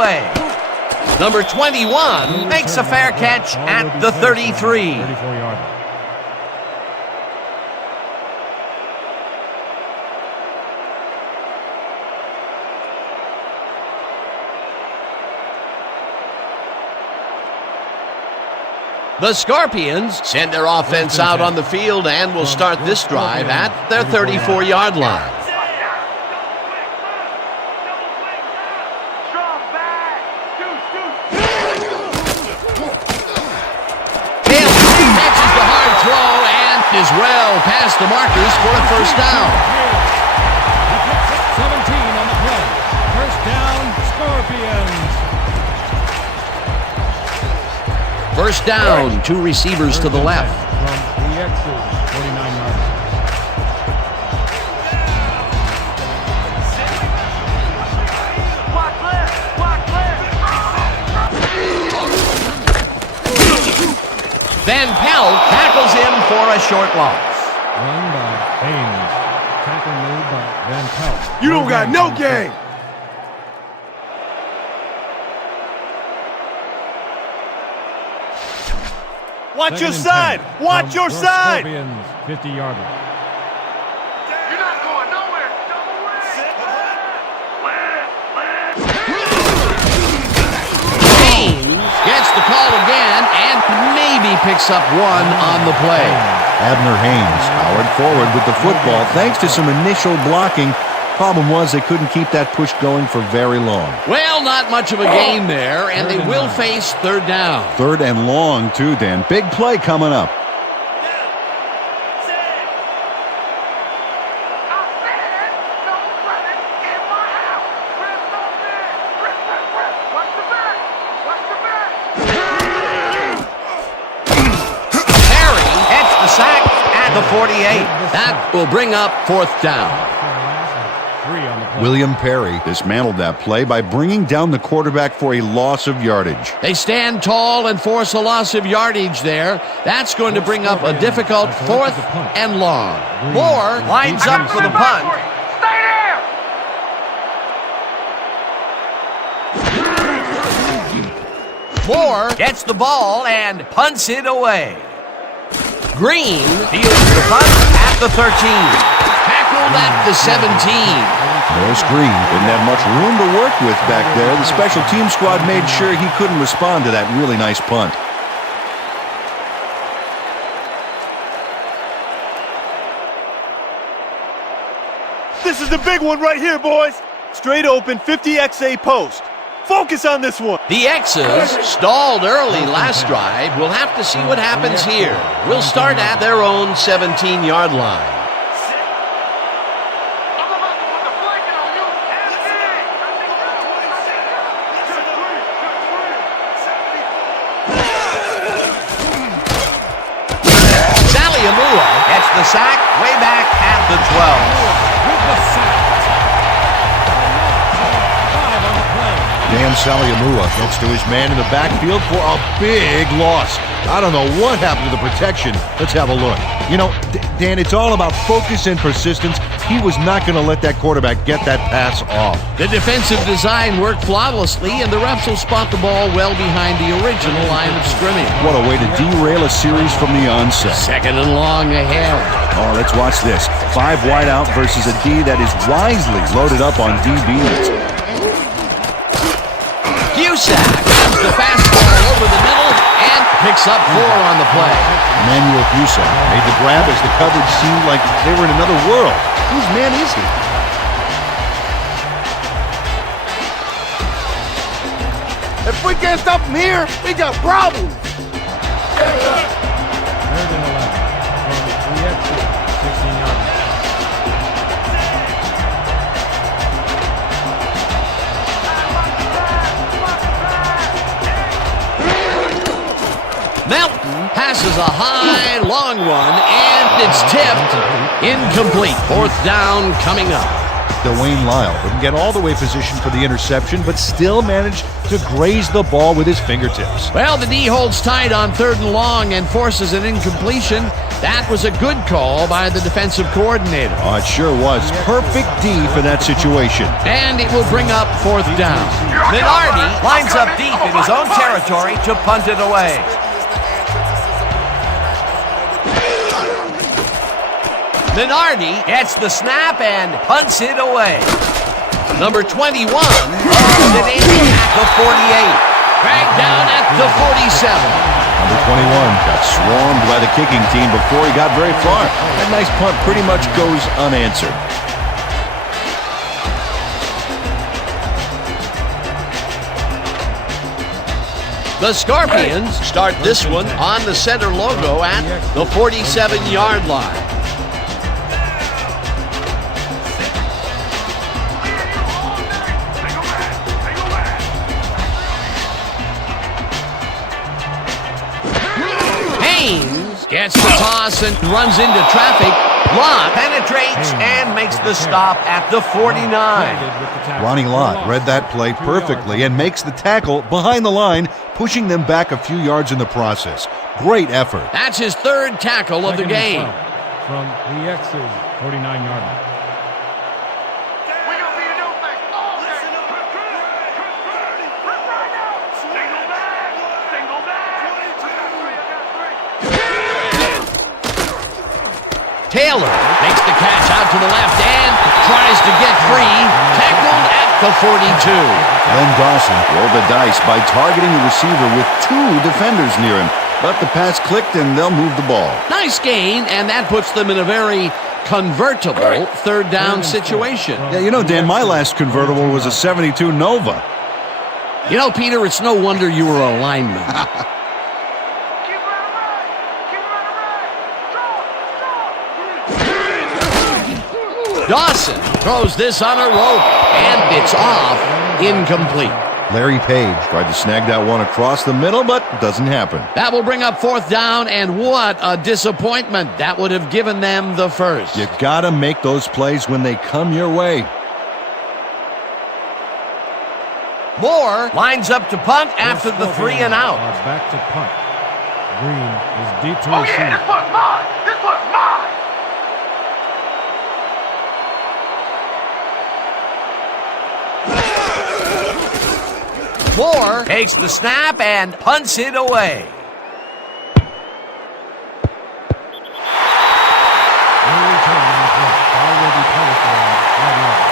away. Number 21 makes a fair catch at the 33. 34-yarder. The Scorpions send their offense out on the field and will start this drive at their 34-yard line. Hill catches the hard throw and is well past the markers for a first down. 17 on the play. First down, Scorpions. First down, two receivers to the left. From the X's, 49 yards. Van Pelt tackles him for a short loss. Run by Haynes. Tackle made by Van Pelt. You don't got no game. Watch your side! Watch your side! Scorpions, 50-yarder. You're not going nowhere. Haynes gets the call again and maybe picks up one on the play. Abner Haynes powered forward with the football thanks to some initial blocking. Problem was they couldn't keep that push going for very long. Well, not much of a gain there, and they will face third down. Third and long, too, Dan. Big play coming up. Perry gets the sack at the 48. That will bring up fourth down. William Perry dismantled that play by bringing down the quarterback for a loss of yardage. They stand tall and force a loss of yardage there. That's going to bring up a difficult fourth and long. Moore lines up for the punt. Stay there! Moore gets the ball and punts it away. Green fields the punt at the 13. Tackled at the 17. Morris Green didn't have much room to work with back there. The special team squad made sure he couldn't respond to that really nice punt. This is the big one right here, boys. Straight open 50XA post. Focus on this one. The X's stalled early last drive. We'll have to see what happens here. We'll start at their own 17-yard line. Gets the sack way back at the 12. Dan Saliamua gets to his man in the backfield for a big loss. I don't know what happened to the protection. Let's have a look. You know, Dan, it's all about focus and persistence. He was not going to let that quarterback get that pass off. The defensive design worked flawlessly, and the refs will spot the ball well behind the original line of scrimmage. What a way to derail a series from the onset. Second and long ahead. Oh, let's watch this. 5 wide out versus a D that is wisely loaded up on DBs. Cusack grabs the fastball over the middle and picks up 4 on the play. Emmanuel Cusack made the grab as the coverage seemed like they were in another world. Whose man is he? If we can't stop him here, we got problems. Third and 11 from the X's, 16 yards. Melton passes a high, long one, and it's tipped. Incomplete. Fourth down coming up. Dwayne Lyle didn't get all the way positioned for the interception, but still managed to graze the ball with his fingertips. Well, the D holds tight on third and long and forces an incompletion. That was a good call by the defensive coordinator. Oh, it sure was. Perfect D for that situation. And it will bring up fourth down. Minardi lines up deep in his own territory to punt it away. Minardi gets the snap and punts it away. Number 21 hauls it in at the 48. Dragged down at the 47. Number 21 got swarmed by the kicking team before he got very far. That nice punt pretty much goes unanswered. The Scorpions start this one on the center logo at the 47-yard line. Haynes gets the toss and runs into traffic. Lott penetrates and makes the stop at the 49. Ronnie Lott read that play perfectly and makes the tackle behind the line, pushing them back a few yards in the process. Great effort. That's his third tackle of the game. From the X's 49-yard line. We gonna be a new thing. All day. Right now. Single back. Single back. Taylor makes the catch out to the left and tries to get free. Tackled at the 42. Len Dawson rolled the dice by targeting the receiver with two defenders near him. But the pass clicked and they'll move the ball. Nice gain, and that puts them in a very convertible third down situation. Yeah, you know, Dan, my last convertible was a 72 Nova. You know, Peter, it's no wonder you were a lineman. Keep running right. Keep running right. Dawson throws this on a rope, and it's off, incomplete. Larry Page tried to snag that one across the middle, but doesn't happen. That will bring up fourth down, and what a disappointment. That would have given them the first. You gotta make those plays when they come your way. Moore lines up to punt after the 3 and out. Back to punt. Green is deep to Oh receive. yeah, this one's mine. This one's mine. Moore takes the snap and punts it away. No return on the play. Ball will be punished around 5 yards.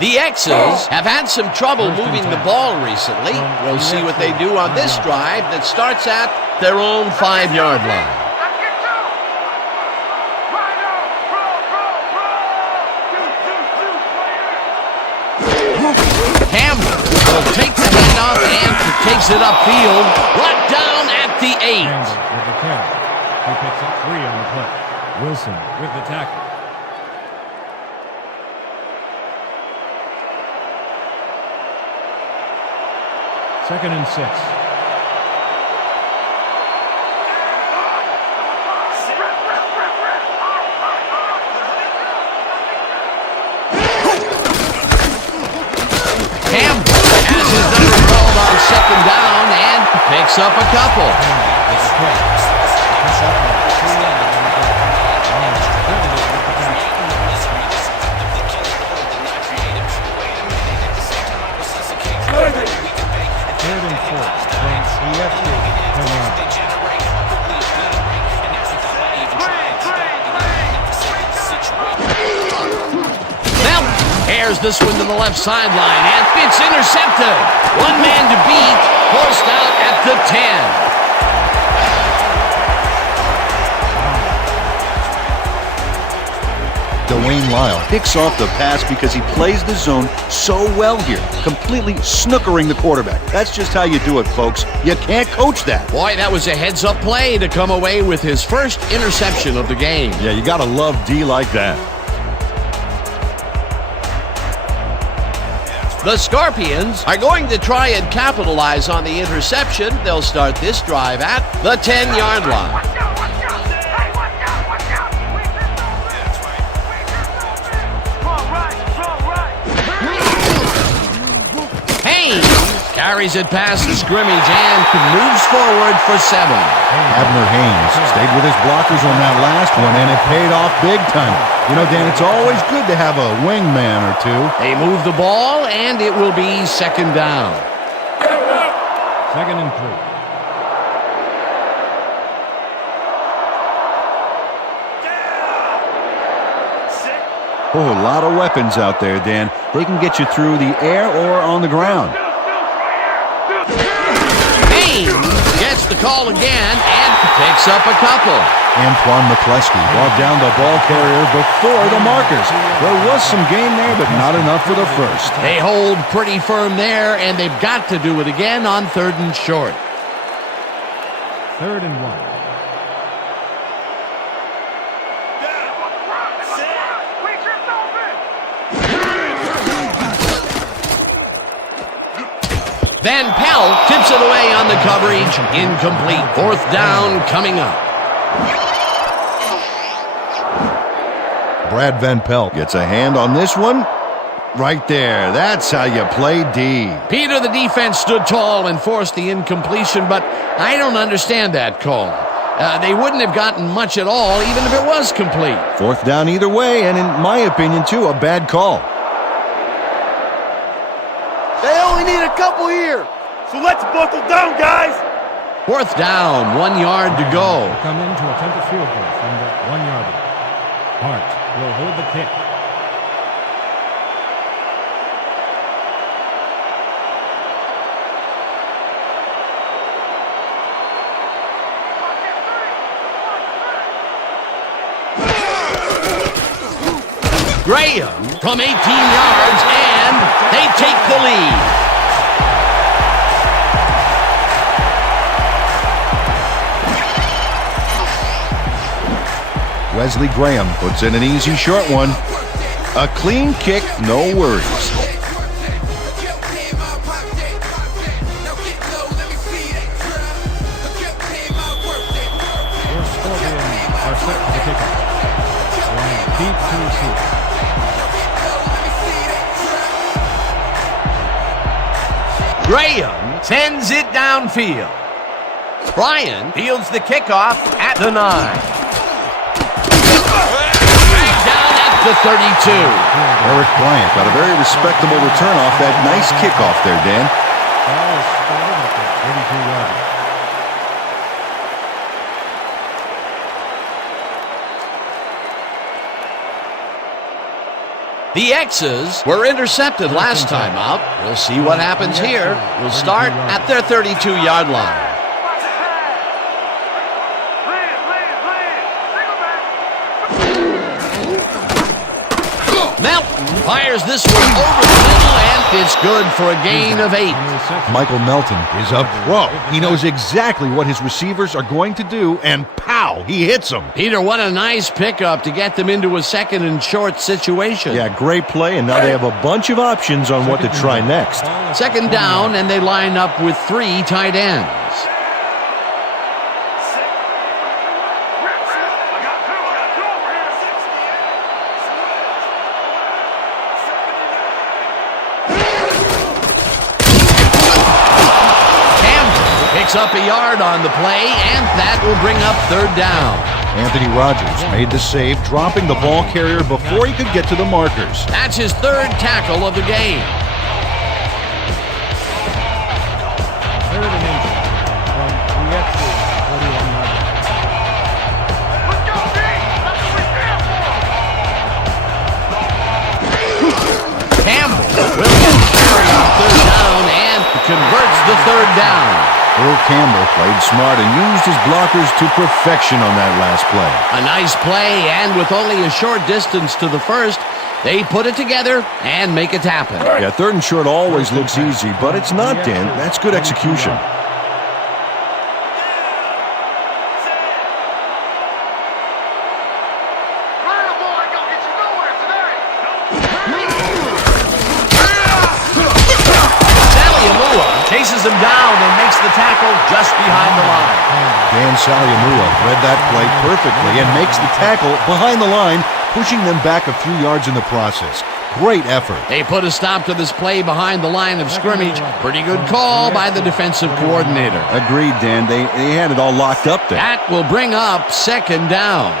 The X's have had some trouble moving the ball recently. We'll see what they do on this drive that starts at their own 5-yard line. Let's get two. Right now. Roll. Campbell will take the handoff and takes it upfield, brought down at the 8. Campbell with the carry. He picks up 3 on the play. Wilson with the tackle. Second and 6. Campbell has his number called on second down and picks up a couple. Third and 4 from the EFC 10 yards. Melton airs this one to the left sideline, and it's intercepted. One man to beat, forced out at the 10. Dwayne Lyle picks off the pass because he plays the zone so well here, completely snookering the quarterback. That's just how you do it, folks. You can't coach that. Boy, that was a heads-up play to come away with his first interception of the game. Yeah, you gotta love D like that. The Scorpions are going to try and capitalize on the interception. They'll start this drive at the 10-yard line. Carries it past the scrimmage and moves forward for 7. Abner Haynes stayed with his blockers on that last one, and it paid off big time. You know, Dan, it's always good to have a wingman or two. They move the ball, and it will be 2nd down. 2nd and 3. Oh, a lot of weapons out there, Dan. They can get you through the air or on the ground. Haynes gets the call again and picks up a couple. Antoine McCleskey brought down the ball carrier before the markers. There was some gain there, but not enough for the first. They hold pretty firm there, and they've got to do it again on 3rd and short. 3rd and 1. Van Pelt tips it away on the coverage. Incomplete. 4th down coming up. Brad Van Pelt gets a hand on this one. Right there. That's how you play D. Peter, the defense, stood tall and forced the incompletion, but I don't understand that call. They wouldn't have gotten much at all, even if it was complete. 4th down either way, and in my opinion, too, a bad call. They only need a couple here, so let's buckle down, guys. 4th down, 1 yard to go. Will come in to attempt a field goal from the 1-yard line. Hart will hold the kick. Graham from 18 yards, and they take the lead. Wesley Graham puts in an easy short one. A clean kick, no worries. Your Scorpions are set for the kickoff. Going deep to receive. Graham sends it downfield. Bryan fields the kickoff at the 9. Dragged down at the 32. Eric Bryant got a very respectable return off that nice kickoff there, Dan. Ball is started at the 32-yard line. The X's were intercepted last time out. We'll see what happens here. We'll start at their 32-yard line. Melton fires this one over the middle, and it's good for a gain of 8. Michael Melton is a pro. He knows exactly what his receivers are going to do, and pow, he hits them. Peter, what a nice pickup to get them into a 2nd and short situation. Yeah, great play, and now they have a bunch of options on what to try next. 2nd down, and they line up with 3 tight ends. Picks up a yard on the play, and that will bring up 3rd down. Anthony Rogers made the save, dropping the ball carrier before he could get to the markers. That's his 3rd tackle of the game. 3rd and inches from the X's 41-yard line. Let's go, D! That's what we stand for! Campbell will get carried on 3rd down and converts the 3rd down. Earl Campbell played smart and used his blockers to perfection on that last play. A nice play, and with only a short distance to the first, they put it together and make it happen. Yeah, 3rd and short always looks easy, but it's not, Dan. That's good execution. Run, boy, ain't gonna get you nowhere today! Saliamua chases him down and makes the tackle just behind the line. Dan Saliamua read that play perfectly and makes the tackle behind the line, pushing them back a few yards in the process. Great effort. They put a stop to this play behind the line of scrimmage. Pretty good call by the defensive coordinator. Agreed, Dan. They had it all locked up there. That will bring up second down.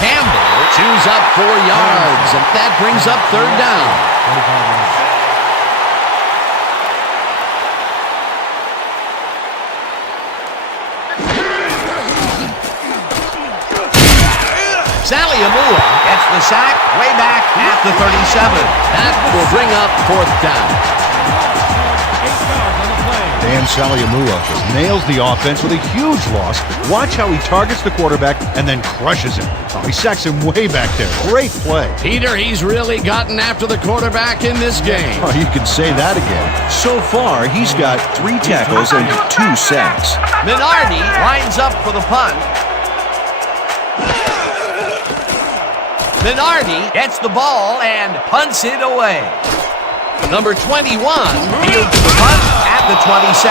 Campbell chews up 4 yards, and that brings up third down. 25 yards. Saliamua gets the sack way back at the 37. That will bring up fourth down. 8 yards on the play. Dan Saliamua just nails the offense with a huge loss. Watch how he targets the quarterback and then crushes him. Oh, he sacks him way back there. Great play. Peter, he's really gotten after the quarterback in this game. Oh, you can say that again. So far, he's got 3 tackles and 2 sacks. Minardi lines up for the punt. Minardi gets the ball and punts it away. Number 21 fields the punt at the 27.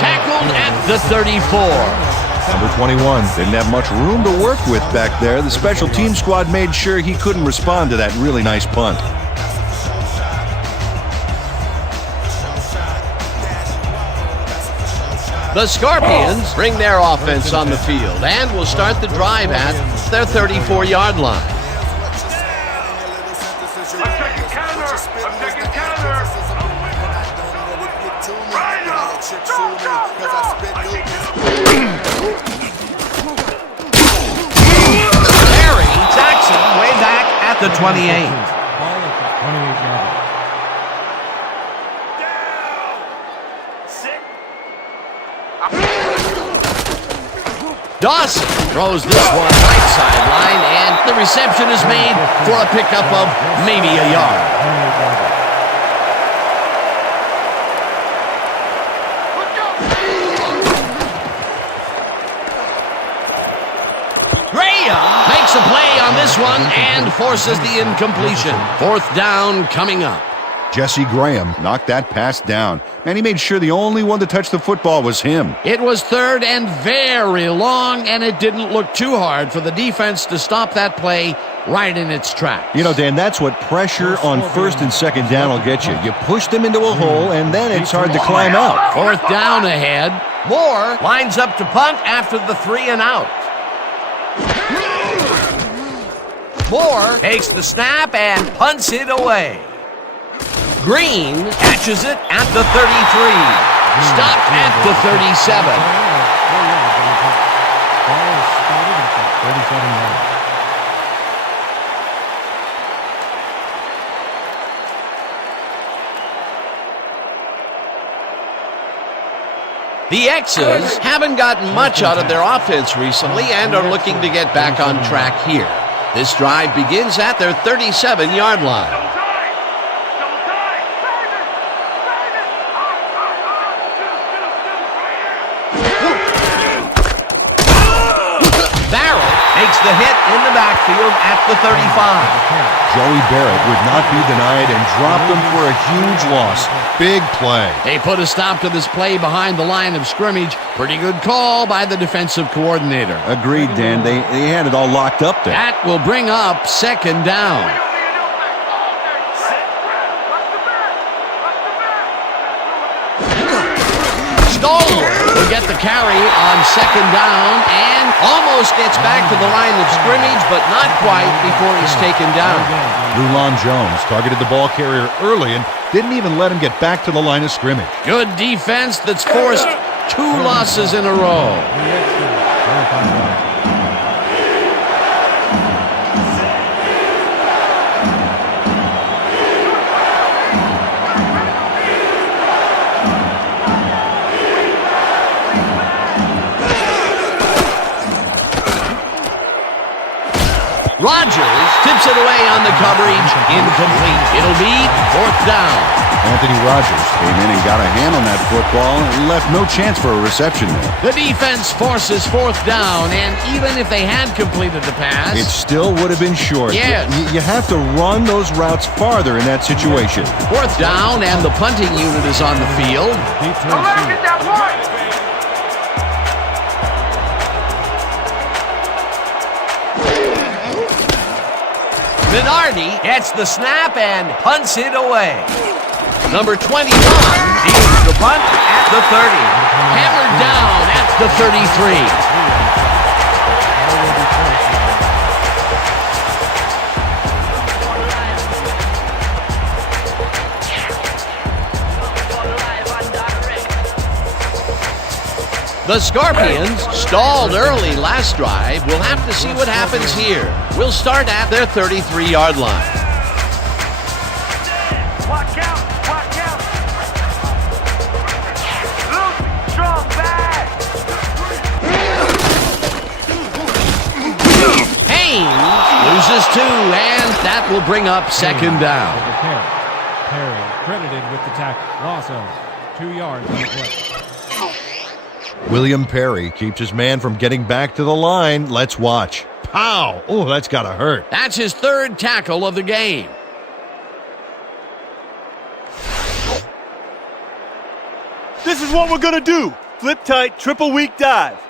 Tackled at the 34. Number 21 didn't have much room to work with back there. The special team squad made sure he couldn't respond to that really nice punt. The Scorpions bring their offense on the field and will start the drive at their 34-yard line. I'm taking counter. Right up. Larry Jackson way back at the 28. Ball at the 28-yard line. Dawson throws this one right sideline, and the reception is made for a pickup of maybe a yard. 28-yard line. Graham makes a play on this one and forces the incompletion. Fourth down coming up. Jesse Graham knocked that pass down. Man, he made sure the only one to touch the football was him. It was third and very long, and it didn't look too hard for the defense to stop that play right in its tracks. You know, Dan, that's what pressure on first and second down will get you. You push them into a hole, and then it's hard to climb out. Fourth down ahead. Moore lines up to punt after the 3 and out. Moore takes the snap and punts it away. Green catches it at the 33. Stopped at the 37. Ball is started at the 37 yards. The X's haven't gotten much out of their offense recently and are looking to get back on track here. This drive begins at their 37-yard line. Barrett makes the hit in the backfield at the 35. Joey Barrett would not be denied and dropped him for a huge loss. Big play. They put a stop to this play behind the line of scrimmage. Pretty good call by the defensive coordinator. Agreed, Dan. They had it all locked up there. That will bring up second down. Stallworth will get the carry on second down and almost gets back to the line of scrimmage, but not quite before he's taken down. Rulon Jones targeted the ball carrier early and didn't even let him get back to the line of scrimmage. Good defense that's forced 2 losses in a row. The X's, 25 yards. Rodgers tips it away on the coverage. Incomplete. It'll be fourth down. Anthony Rodgers came in and got a hand on that football and left no chance for a reception there. The defense forces fourth down, and even if they had completed the pass, It still would have been short. Yes. You have to run those routes farther in that situation. fourth down, and the punting unit is on the field. Deep to Don't let him receive. get that point. Minardi gets the snap and punts it away. Number 21 deals the punt at the 30. Hammered down at the 33. The Scorpions stalled early last drive. We'll have to see what happens here. We'll start at their 33-yard line. Watch out! Watch out! Look! Strong back! Haynes loses 2, and that will bring up second down. Perry credited with the tackle. Loss of 2 yards on the play. William Perry keeps his man from getting back to the line. Let's watch. Pow! Oh, that's got to hurt. That's his 3rd tackle of the game. This is what we're going to do. Flip tight, triple weak dive.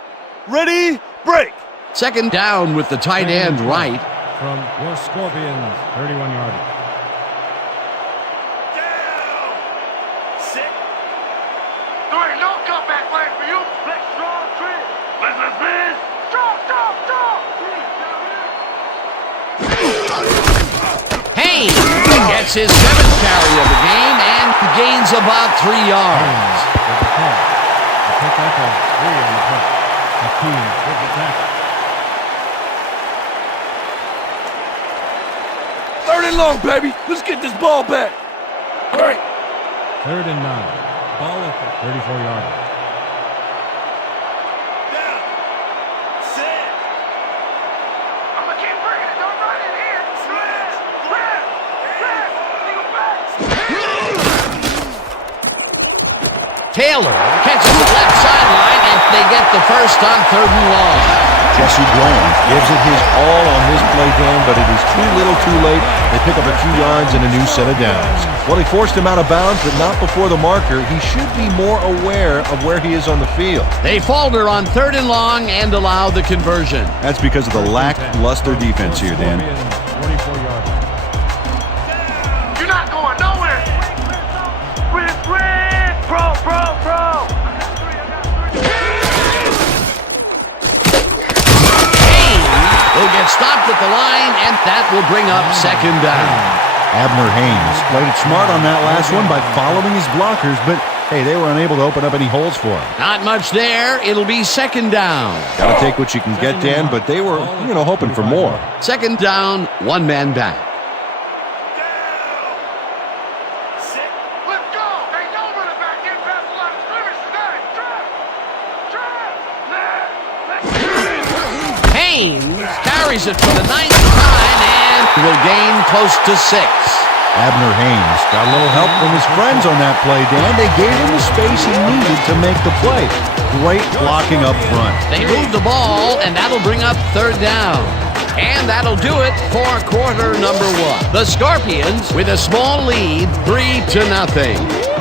Ready, break. Second down with the tight end right. From your Scorpions, 31-yard. Down. Sit. There ain't no comeback plan for you. Let's strong trip. Let's man. Strong, strong, strong. Haynes gets his 7th carry of the game and gains about 3 yards. A pickup of 3 on the play. Hakeem with the tackle. 3rd and long, baby. Let's get this ball back. All right. 3rd and 9. Ball at the 34-yard line. Down. Sit. I'm gonna keep bringing it. Don't run in here. Slip. Slip. Slip. Legal back. Taylor catches the left sideline, and they get the first on 3rd and long. Jesse Bland gives it his all on this play, Dan, but it is too little too late. They pick up a few yards and a new set of downs. Well, he forced him out of bounds, but not before the marker. He should be more aware of where he is on the field. They falter on 3rd and long and allow the conversion. That's because of the lackluster defense here, Dan. 44-yard line. You're not going nowhere. Red. Pro. Will get stopped at the line, and that will bring up second down. Abner Haynes played it smart on that last one by following his blockers, but hey, they were unable to open up any holes for him. Not much there. It'll be second down. Got to take what you can get, Dan, but they were, hoping for more. Second down, 1 man back. Let's go. Ain't no running back in past the line of scrimmage today. Drive. Haynes carries it for the 9th time and will gain close to 6. Abner Haynes got a little help from his friends on that play, Dan. They gave him the space he needed to make the play. Great blocking up front. They move the ball, and that'll bring up 3rd down. And that'll do it for quarter number 1. The Scorpions with a small lead, 3-0.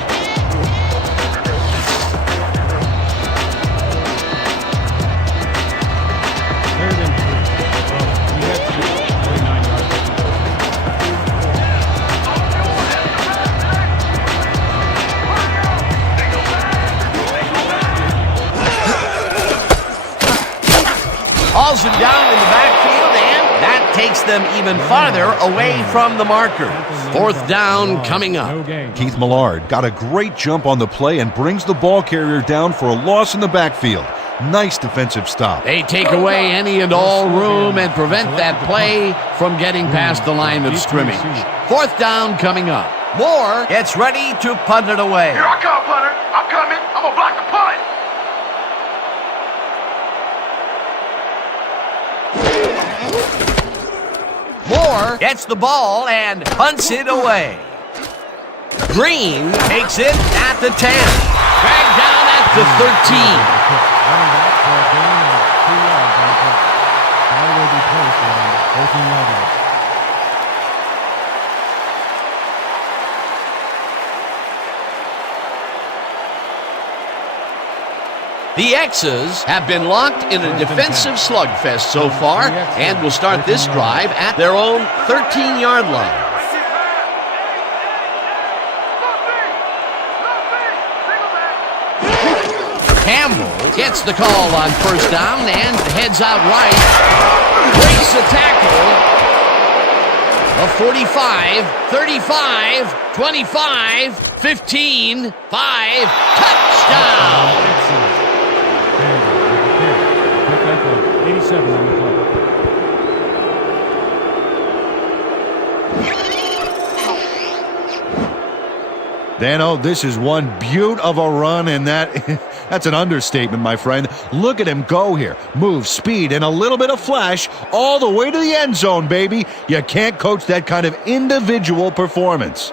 Hauls him down in the backfield, and that takes them even farther away from the marker. 4th down coming up. Keith Millard got a great jump on the play and brings the ball carrier down for a loss in the backfield. Nice defensive stop. They take away any and all room and prevent that play from getting past the line of scrimmage. 4th down coming up. Moore gets ready to punt it away. Here I come, punter. I'm coming. I'm gonna block the punt. Moore gets the ball and punts it away. Green takes it at the 10. Dragged down at the 13. Running back for a gain of 2 yards on the play. Ball will be placed on 13-yard line. The X's have been locked in a defensive slugfest so far and will start this drive at their own 13-yard line. Campbell gets the call on first down and heads out right. Breaks the tackle. A 45, 35, 25, 15, 5, touchdown! Pickup of 87 on the play. Dano, this is one beaut of a run, and that's an understatement, my friend. Look at him go here. Move, speed, and a little bit of flash all the way to the end zone, baby. You can't coach that kind of individual performance.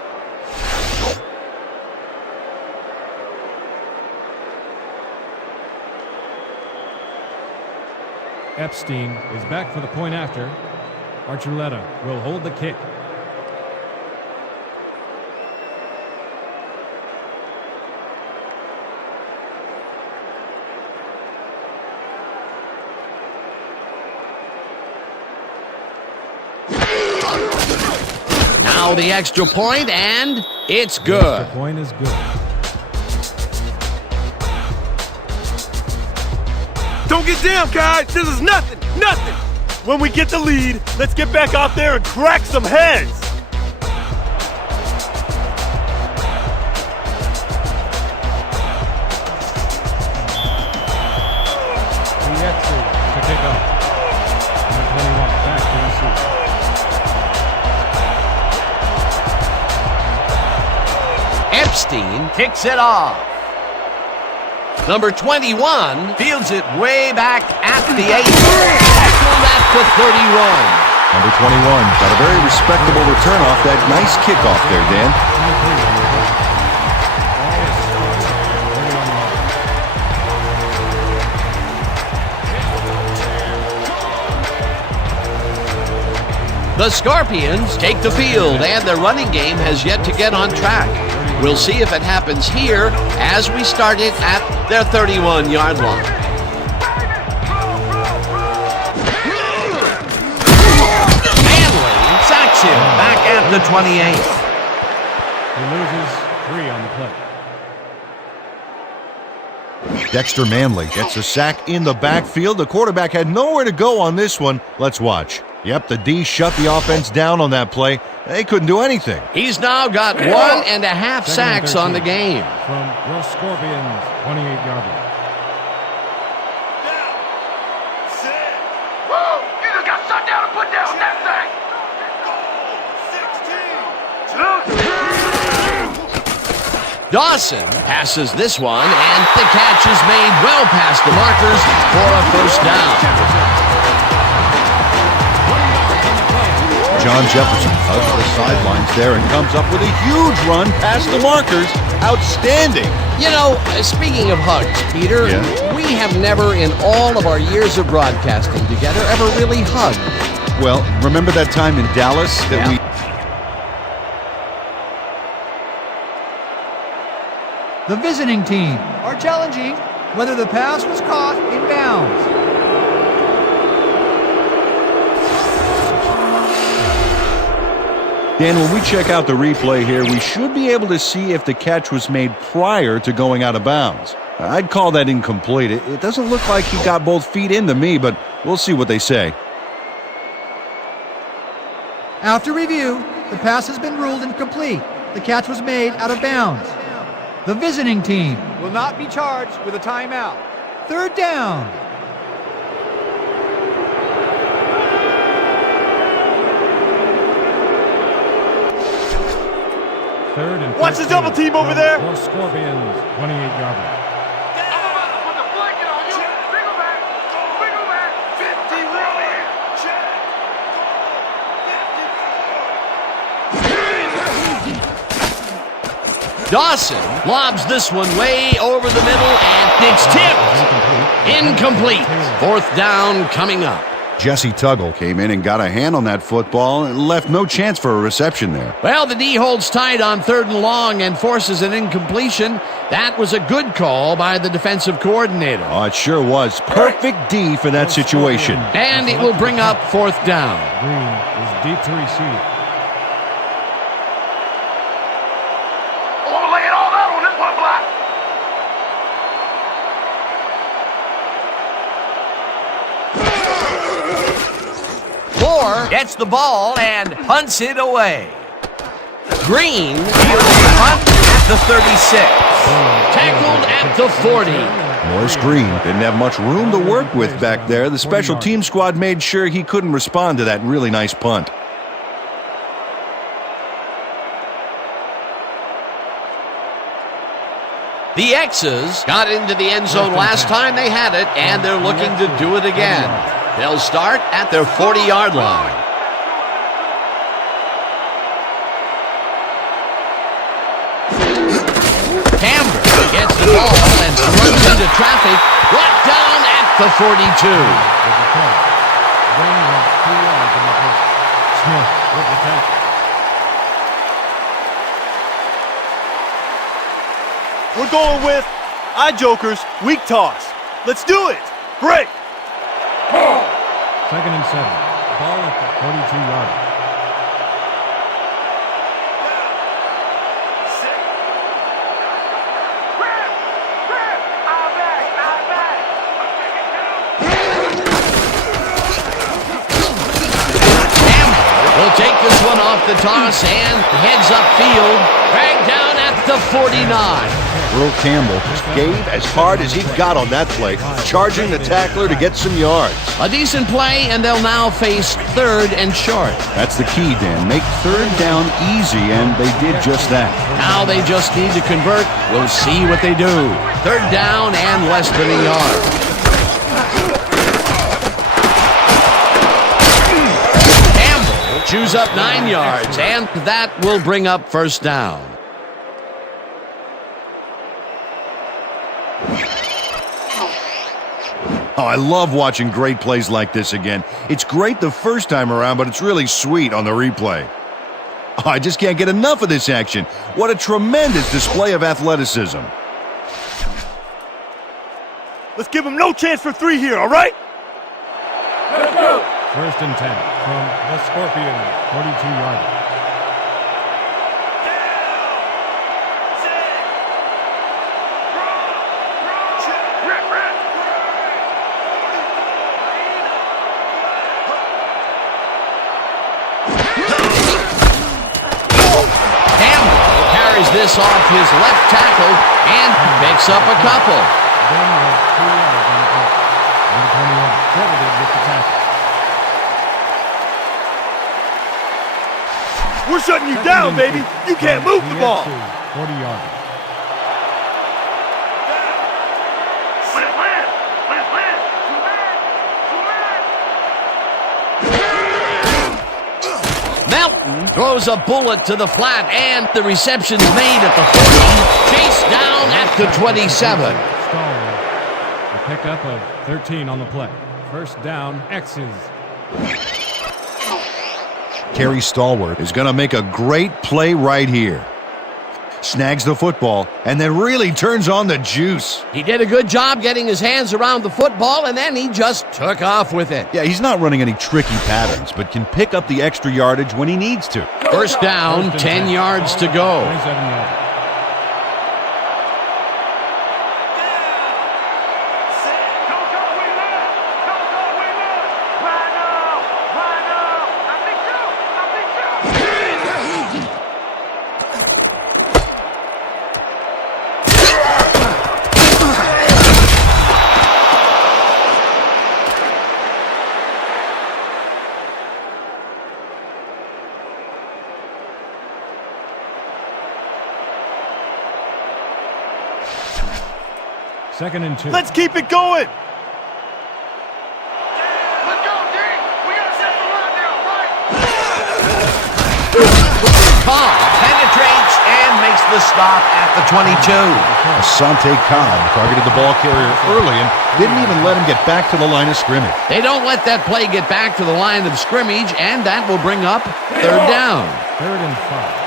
Epstein is back for the point after. Archuleta will hold the kick. Now the extra point, and it's The good. extra point is good. Don't get down, guys. This is nothing. Nothing. When we get the lead, let's get back out there and crack some heads. To kick off. Number 21 back to receive. Epstein kicks it off. Number 21 fields it way back at the 8. Tackled at the 31. Number 21 got a very respectable return off that nice kickoff there, Dan. 23 on the play. Ball is started at 31 yards. The Scorpions take the field, and their running game has yet to get on track. We'll see if it happens here as we start it at their 31-yard line. Manley sacks him back at the 28. He loses 3 on the play. Dexter Manley gets a sack in the backfield. The quarterback had nowhere to go on this one. Let's watch. Yep, the D shut the offense down on that play. They couldn't do anything. He's now got 1.5 sacks on the game. From your Scorpions, 28-yard line. Whoa! You just got shut down and put down that thing! Dawson passes this one, and the catch is made well past the markers for a first down. John Jefferson hugs the sidelines there and comes up with a huge run past the markers. Outstanding. You know, speaking of hugs, Peter, we have never in all of our years of broadcasting together ever really hugged. Well, remember that time in Dallas that we... The visiting team are challenging whether the pass was caught in bounds. Dan, when we check out the replay here, we should be able to see if the catch was made prior to going out of bounds. I'd call that incomplete. It doesn't look like he got both feet into me, but we'll see what they say. After review, the pass has been ruled incomplete. The catch was made out of bounds. The visiting team will not be charged with a timeout. Third down. Third and Watch the 13 double team over there. For Scorpions, 28-yard line. I'm about to put the blanket on you! Wiggle back! Wiggle back! 51! Dawson lobs this one way over the middle, and it's tipped. Incomplete. Fourth down coming up. Jesse Tuggle came in and got a hand on that football and left no chance for a reception there. Well, the D holds tight on 3rd and long and forces an incompletion. That was a good call by the defensive coordinator. Oh, it sure was. Perfect D for that situation. And it will bring up 4th down. Green is deep to receive. I want to lay it all out on this one block. Moore gets the ball and punts it away. Green fields the punt at the 36. Tackled at the 40. Morris Green didn't have much room to work with back there. The special team squad made sure he couldn't respond to that really nice punt. The X's got into the end zone last time they had it, and they're looking to do it again. They'll start at their 40-yard line. Camber gets the ball and runs into traffic, brought down at the 42. There's a play. Green has 2 yards on the play. Smith with the tackle. We're going with eye jokers, weak toss. Let's do it. Break. 2nd and 7. Ball at the 42-yard line. Will take this one off the toss and heads upfield. Dragged down at the 49. Earl Campbell just gave as hard as he got on that play, charging the tackler to get some yards. A decent play, and they'll now face 3rd and short. That's the key, Dan. Make 3rd down easy, and they did just that. Now they just need to convert. We'll see what they do. 3rd down and less than a yard. Campbell chews up 9 yards, and that will bring up 1st down. Oh, I love watching great plays like this again. It's great the first time around, but it's really sweet on the replay. Oh, I just can't get enough of this action. What a tremendous display of athleticism. Let's give them no chance for 3 here, all right? Let's go. 1st and 10 from the Scorpion 42-yard line. This off his left tackle and picks up a couple. Then has 2 yards on the play. Number 21 credited with the tackle. We're shutting you down, baby. You can't move the ball. 40-yard line. Melton throws a bullet to the flat, and the reception's made at the 40. Chased down at the 27. Stallworth. A pickup of 13 on the play. 1st down, X's. Kerry Stallworth is going to make a great play right here. Snags the football and then really turns on the juice. He did a good job getting his hands around the football, and then he just took off with it. Yeah, he's not running any tricky patterns, but can pick up the extra yardage when he needs to. 1st down, 10 yards to go. 27 yards. Second and 2. Let's keep it going. Let's go, D. We got to set the line down, right? Cobb penetrates and makes the stop at the 22. Asante Cobb targeted the ball carrier early and didn't even let him get back to the line of scrimmage. They don't let that play get back to the line of scrimmage, and that will bring up 3rd down. 3rd and 5.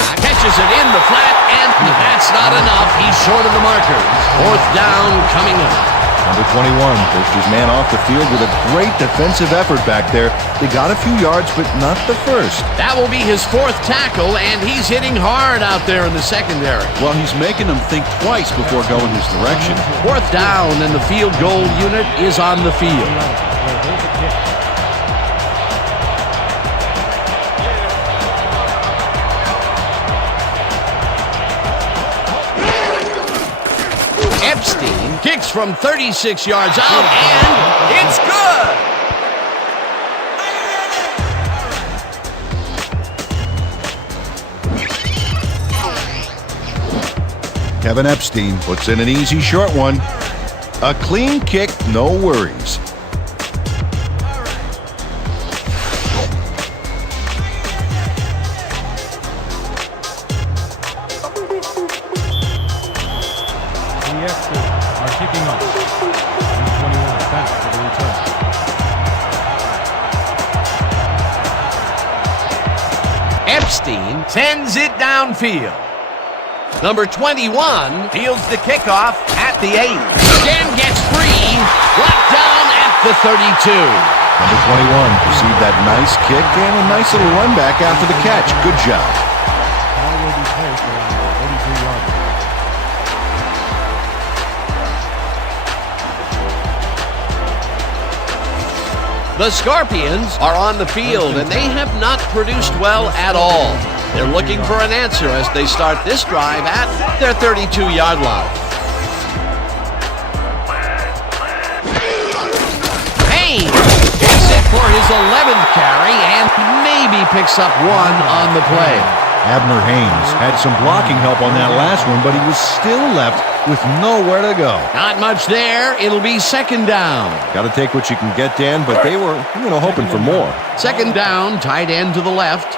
back, catches it in the flat, and that's not enough. He's short of the markers. Fourth down coming up. Number 21 pushed his man off the field with a great defensive effort back there. They got a few yards, but not the first. That will be his fourth tackle, and he's hitting hard out there in the secondary. Well, he's making them think twice before going his direction. Fourth down, and the field goal unit is on the field. Epstein kicks from 36 yards out, and it's good! Kevin Epstein puts in an easy short one. A clean kick, no worries. Are kicking off. 21 back for the return. Epstein sends it downfield. Number 21 fields the kickoff at the 8. Again gets free. Brought down at the 32. Number 21 received that nice kick and a nice little run back after the catch. Good job. Ball will be placed around the 33-yard line. The Scorpions are on the field, and they have not produced well at all. They're looking for an answer as they start this drive at their 32-yard line. Payne gets it for his 11th carry and maybe picks up one on the play. Abner Haynes had some blocking help on that last one, but he was still left with nowhere to go. Not much there. It'll be second down. Got to take what you can get, Dan, but they were, hoping for more. Second down, tight end to the left.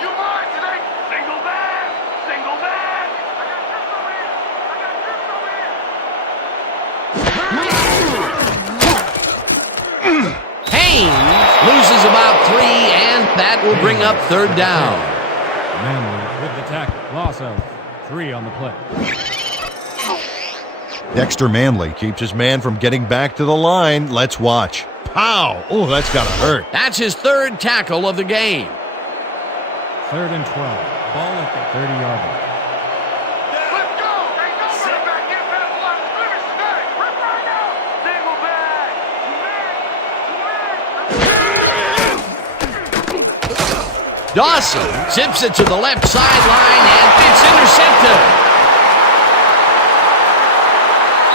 You mind today? Single back! Single back! I got trips over here! I got trips over here! Haynes loses about 3, and that will bring up third down. Manley with the tackle. Loss of 3 on the play. Dexter Manley keeps his man from getting back to the line. Let's watch. Pow! Oh, that's got to hurt. That's his third tackle of the game. 3rd and 12. Ball at the 30-yard line. Let's go! Ain't nobody back here past the line of scrimmage today! Rip right now! Single back! Dawson zips it to the left sideline, and it's intercepted.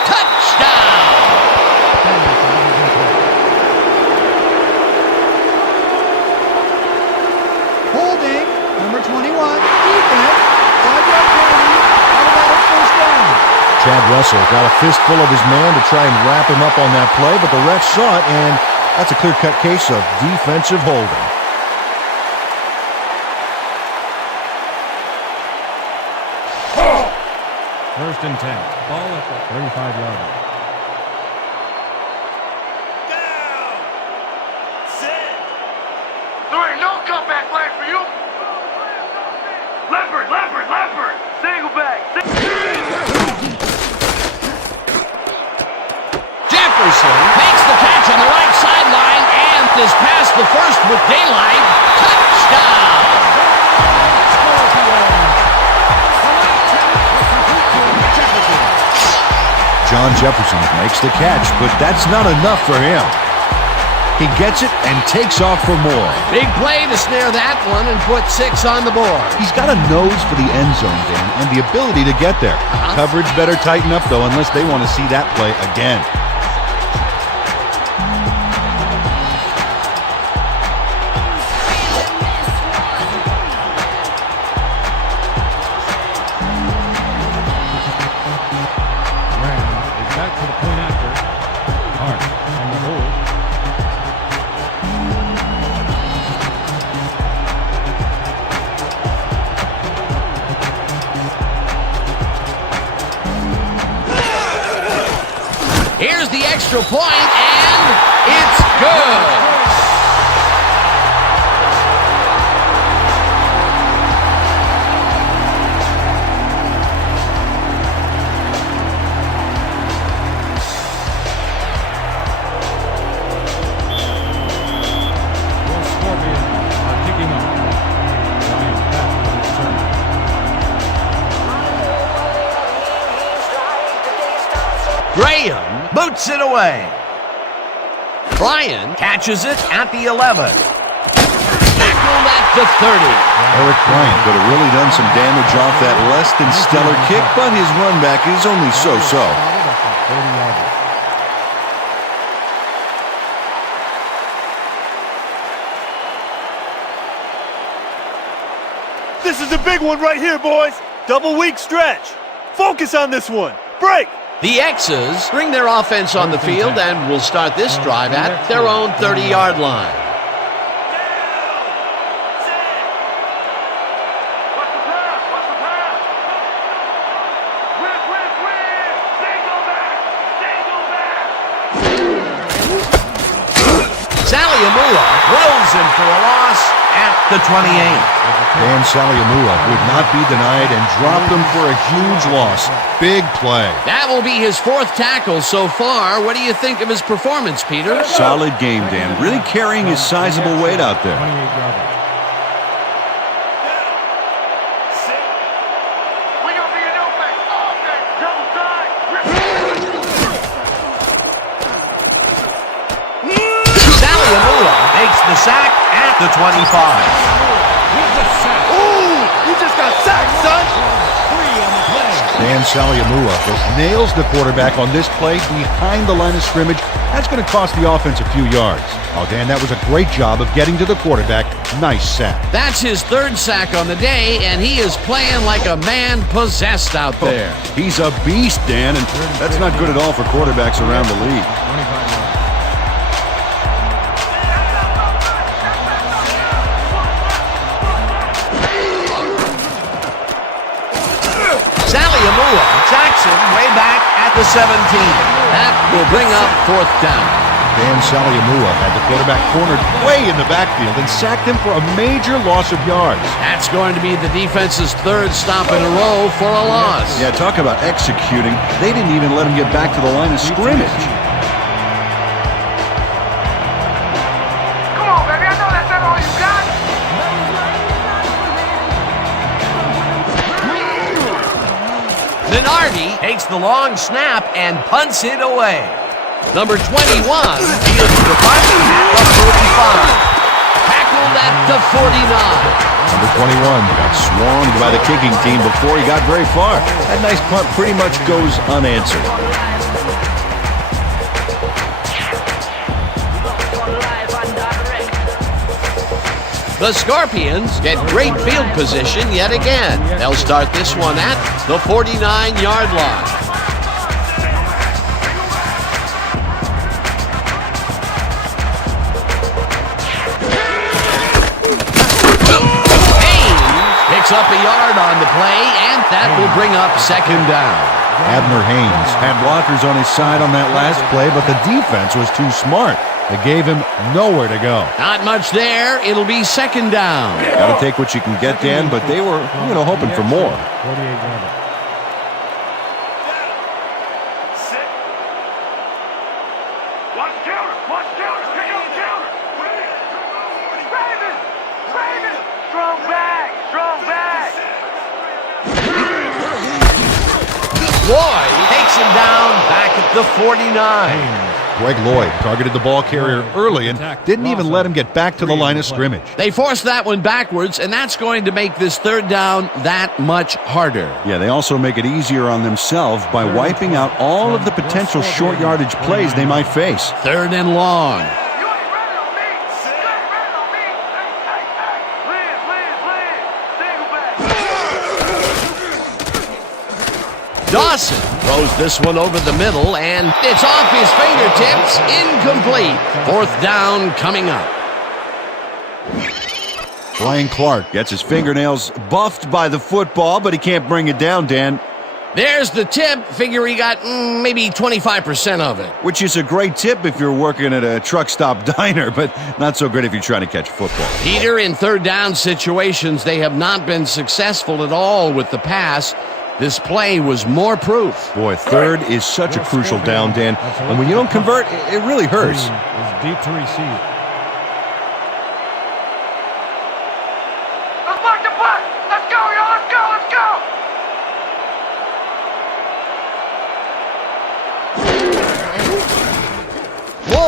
Touchdown! Holding, number 21, defense, 5-yard penalty, automatic first down. Chad Russell got a fistful of his man to try and wrap him up on that play, but the ref saw it, and that's a clear-cut case of defensive holding. First and 10. Ball at the 35-yard line. Down! Sit! There ain't no comeback plan for you! Leopard! Leopard! Leopard! Single back! Jefferson makes the catch on the right sideline and is past the first with daylight. Touchdown! John Jefferson makes the catch, but that's not enough for him. He gets it and takes off for more. Big play to snare that one and put 6 on the board. He's got a nose for the end zone, Dan, and the ability to get there. Coverage better tighten up, though, unless they want to see that play again. Rams is back to the point after. Hart on the hold. Here's the extra point, and it's good. boots it away. Bryant catches it at the 11. Tackled at the 30. Eric Bryant could have really done some damage off that less than stellar kick, but his run back is only so-so. This is the big one right here, boys. Double weak stretch. Focus on this one. Break. The X's bring their offense on the field and will start this drive at their own 30-yard line. What's the pass? What's the pass? Whip, whip, whip! Single back! Single back! Saliamua throws him for a loss at the 28. Dan Saliamua would not be denied and dropped him for a huge loss. Big play. That will be his 4th tackle so far. What do you think of his performance, Peter? Solid game, Dan. Really carrying his sizable weight out there. 28-yarder. We gonna be an open all day. Double side. Saliamua makes the sack at the 25. Ooh, you just got sacked, son. Dan Saliamua just nails the quarterback on this play behind the line of scrimmage. That's going to cost the offense a few yards. Oh, Dan, that was a great job of getting to the quarterback. Nice sack. That's his 3rd sack on the day, and he is playing like a man possessed out there. He's a beast, Dan, and that's not good at all for quarterbacks around the league. 25 yards. Saliamua sacks him way back at the 17. That will bring up 4th down. Dan Saliamua had the quarterback cornered way in the backfield and sacked him for a major loss of yards. That's going to be the defense's 3rd stop in a row for a loss. Yeah, talk about executing. They didn't even let him get back to the line of scrimmage. Come on, baby. I know that's not all you got. Minardi takes the long snap and punts it away. Number 21 fields the punt at the 45. Tackled at the 49. Number 21 got swarmed by the kicking team before he got very far. That nice punt pretty much goes unanswered. The Scorpions get great field position yet again. They'll start this one at the 49-yard line. Haynes picks up a yard on the play, and that will bring up 2nd down. Abner Haynes had blockers on his side on that last play, but the defense was too smart. They gave him nowhere to go. Not much there. It'll be 2nd down. Got to take what you can get, Dan, but they were, hoping for more. 48-yarder. Sit. Watch counter. Watch counter. Pick up counter. Raven. Raven. Strong back. Strong back. Lloyd takes him down back at the 49. Greg Lloyd targeted the ball carrier early and didn't even let him get back to the line of scrimmage. They forced that one backwards, and that's going to make this 3rd down that much harder. Yeah, they also make it easier on themselves by wiping out all of the potential short yardage plays they might face. 3rd and long. You ain't running on me. You ain't running on me. Hey. Liz. Single back. Dawson throws this one over the middle, and it's off his fingertips. Incomplete. 4th down coming up. Brian Clark gets his fingernails buffed by the football, but he can't bring it down, Dan. There's the tip. Figure he got maybe 25% of it. Which is a great tip if you're working at a truck stop diner, but not so great if you're trying to catch football. Peter, in 3rd down situations, they have not been successful at all with the pass. This play was more proof. Boy, 3rd is such a crucial down, Dan. And when you don't convert, it really hurts. Is deep to receive. Let's block the punt. Let's go, y'all. Let's go. Let's go.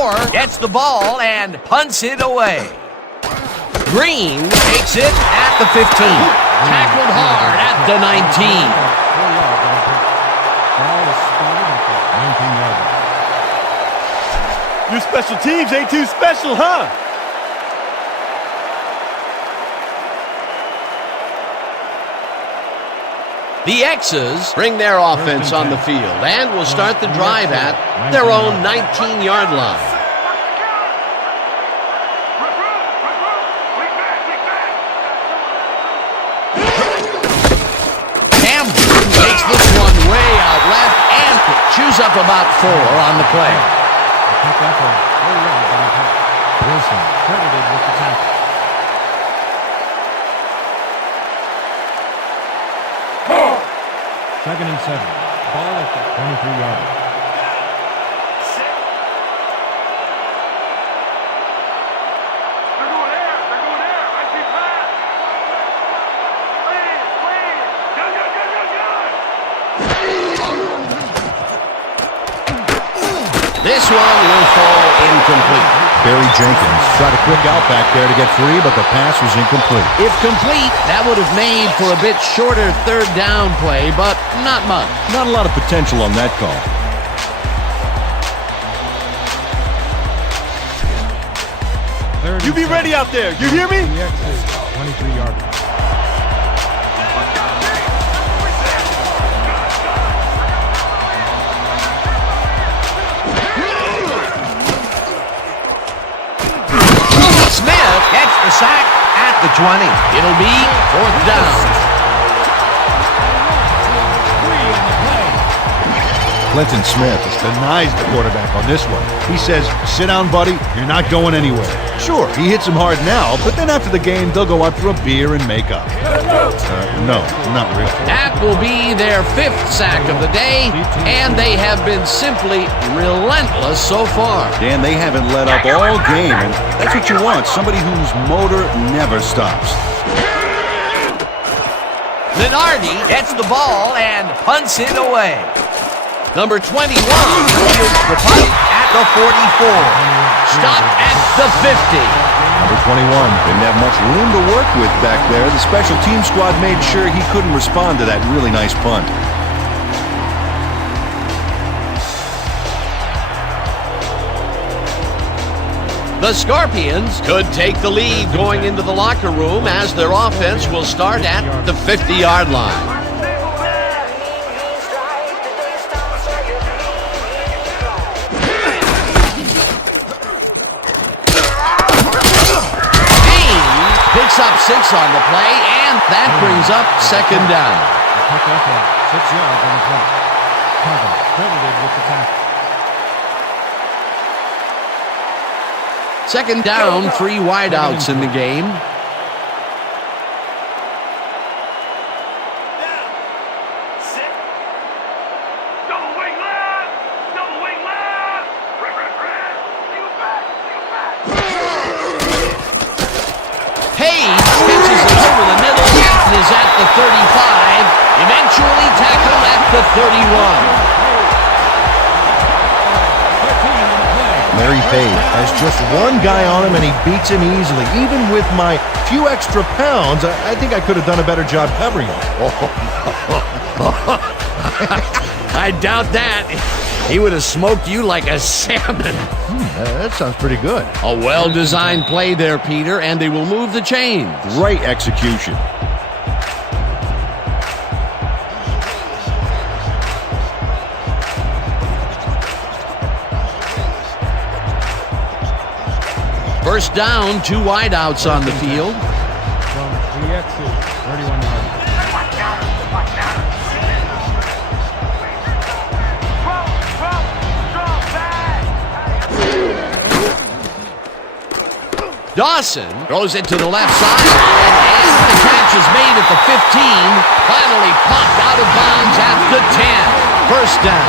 Moore gets the ball and punts it away. Green takes it at the 15. Tackled hard at the 19. 4 yards on the pitch. Ball is spotted at the 19-yard line. Your special teams ain't too special, huh? The X's bring their offense on the field and will start the drive at their own 19-yard line. Campbell takes this one way out left and chews up about 4 on the play. Pick up a 4 yards on the pitch. Wilson credited with the tackle. Second and 7. Ball at the 23-yard line. They're going there. They're going there. I see pass. Please, please. Go, go, go, go, go. This one will fall incomplete. Barry Jenkins tried a quick out back there to get free, but the pass was incomplete. If complete, that would have made for a bit shorter third down play, but not much. Not a lot of potential on that call. You be ready out there. You hear me? The X's 23-yard line. Smith gets the sack at the 20. It'll be 4th down. Clinton Smith denies the quarterback on this one. He says, sit down, buddy. You're not going anywhere. Sure, he hits him hard now, but then after the game, they'll go out for a beer and make up. No, not really. That will be their 5th sack of the day, and they have been simply relentless so far. Dan, they haven't let up all game, and that's what you want. Somebody whose motor never stops. Lenardi gets the ball and punts it away. Number 21 fields the punt at the 44. Stopped at the 50. Number 21 didn't have much room to work with back there. The special team squad made sure he couldn't respond to that really nice punt. The Scorpions could take the lead going into the locker room as their offense will start at the 50-yard line. Picks up 6 on the play, and that brings up 2nd down. Pick up a 6 yards on the play. Cover credited with the tackle. 2nd down, 3 wideouts in the game. Double wing left. Double wing left. Red. Single back. Page pitches it over the middle and is at the 35, eventually tackled at the 31. Larry Page has just one guy on him, and he beats him easily. Even with my few extra pounds, I think I could have done a better job covering him. I doubt that. He would have smoked you like a salmon. That sounds pretty good. A well-designed play there, Peter, and they will move the chains. Great execution. First down, 2 wideouts on the field. From the X's 31 yards. Dawson throws it to the left side, and the catch is made at the 15. Finally popped out of bounds at the 10. First down.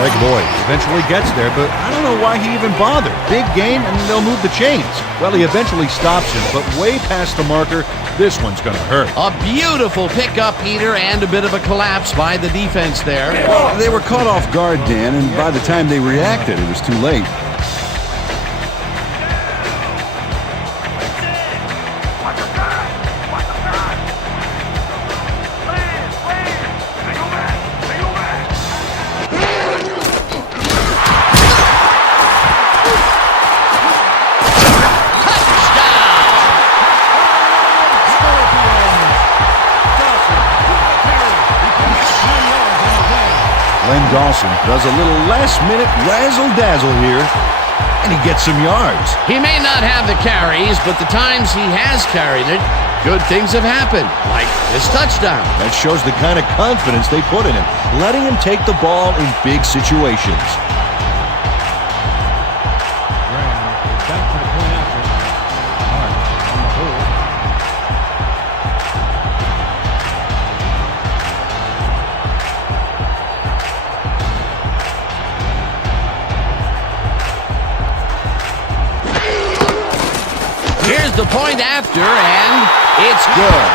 Way Greg Lloyd eventually gets there, but I don't know why he even bothered. Big gain, and they'll move the chains. Well, he eventually stops him, but way past the marker. This one's going to hurt. A beautiful pickup, Peter, and a bit of a collapse by the defense there. Well, they were caught off guard, Dan, and by the time they reacted, it was too late. Len Dawson does a little last-minute razzle-dazzle here, and he gets some yards. He may not have the carries, but the times he has carried it, good things have happened, like this touchdown. That shows the kind of confidence they put in him, letting him take the ball in big situations. Graham is back to the point after. Hart on the hold. Here's the point after, and it's good.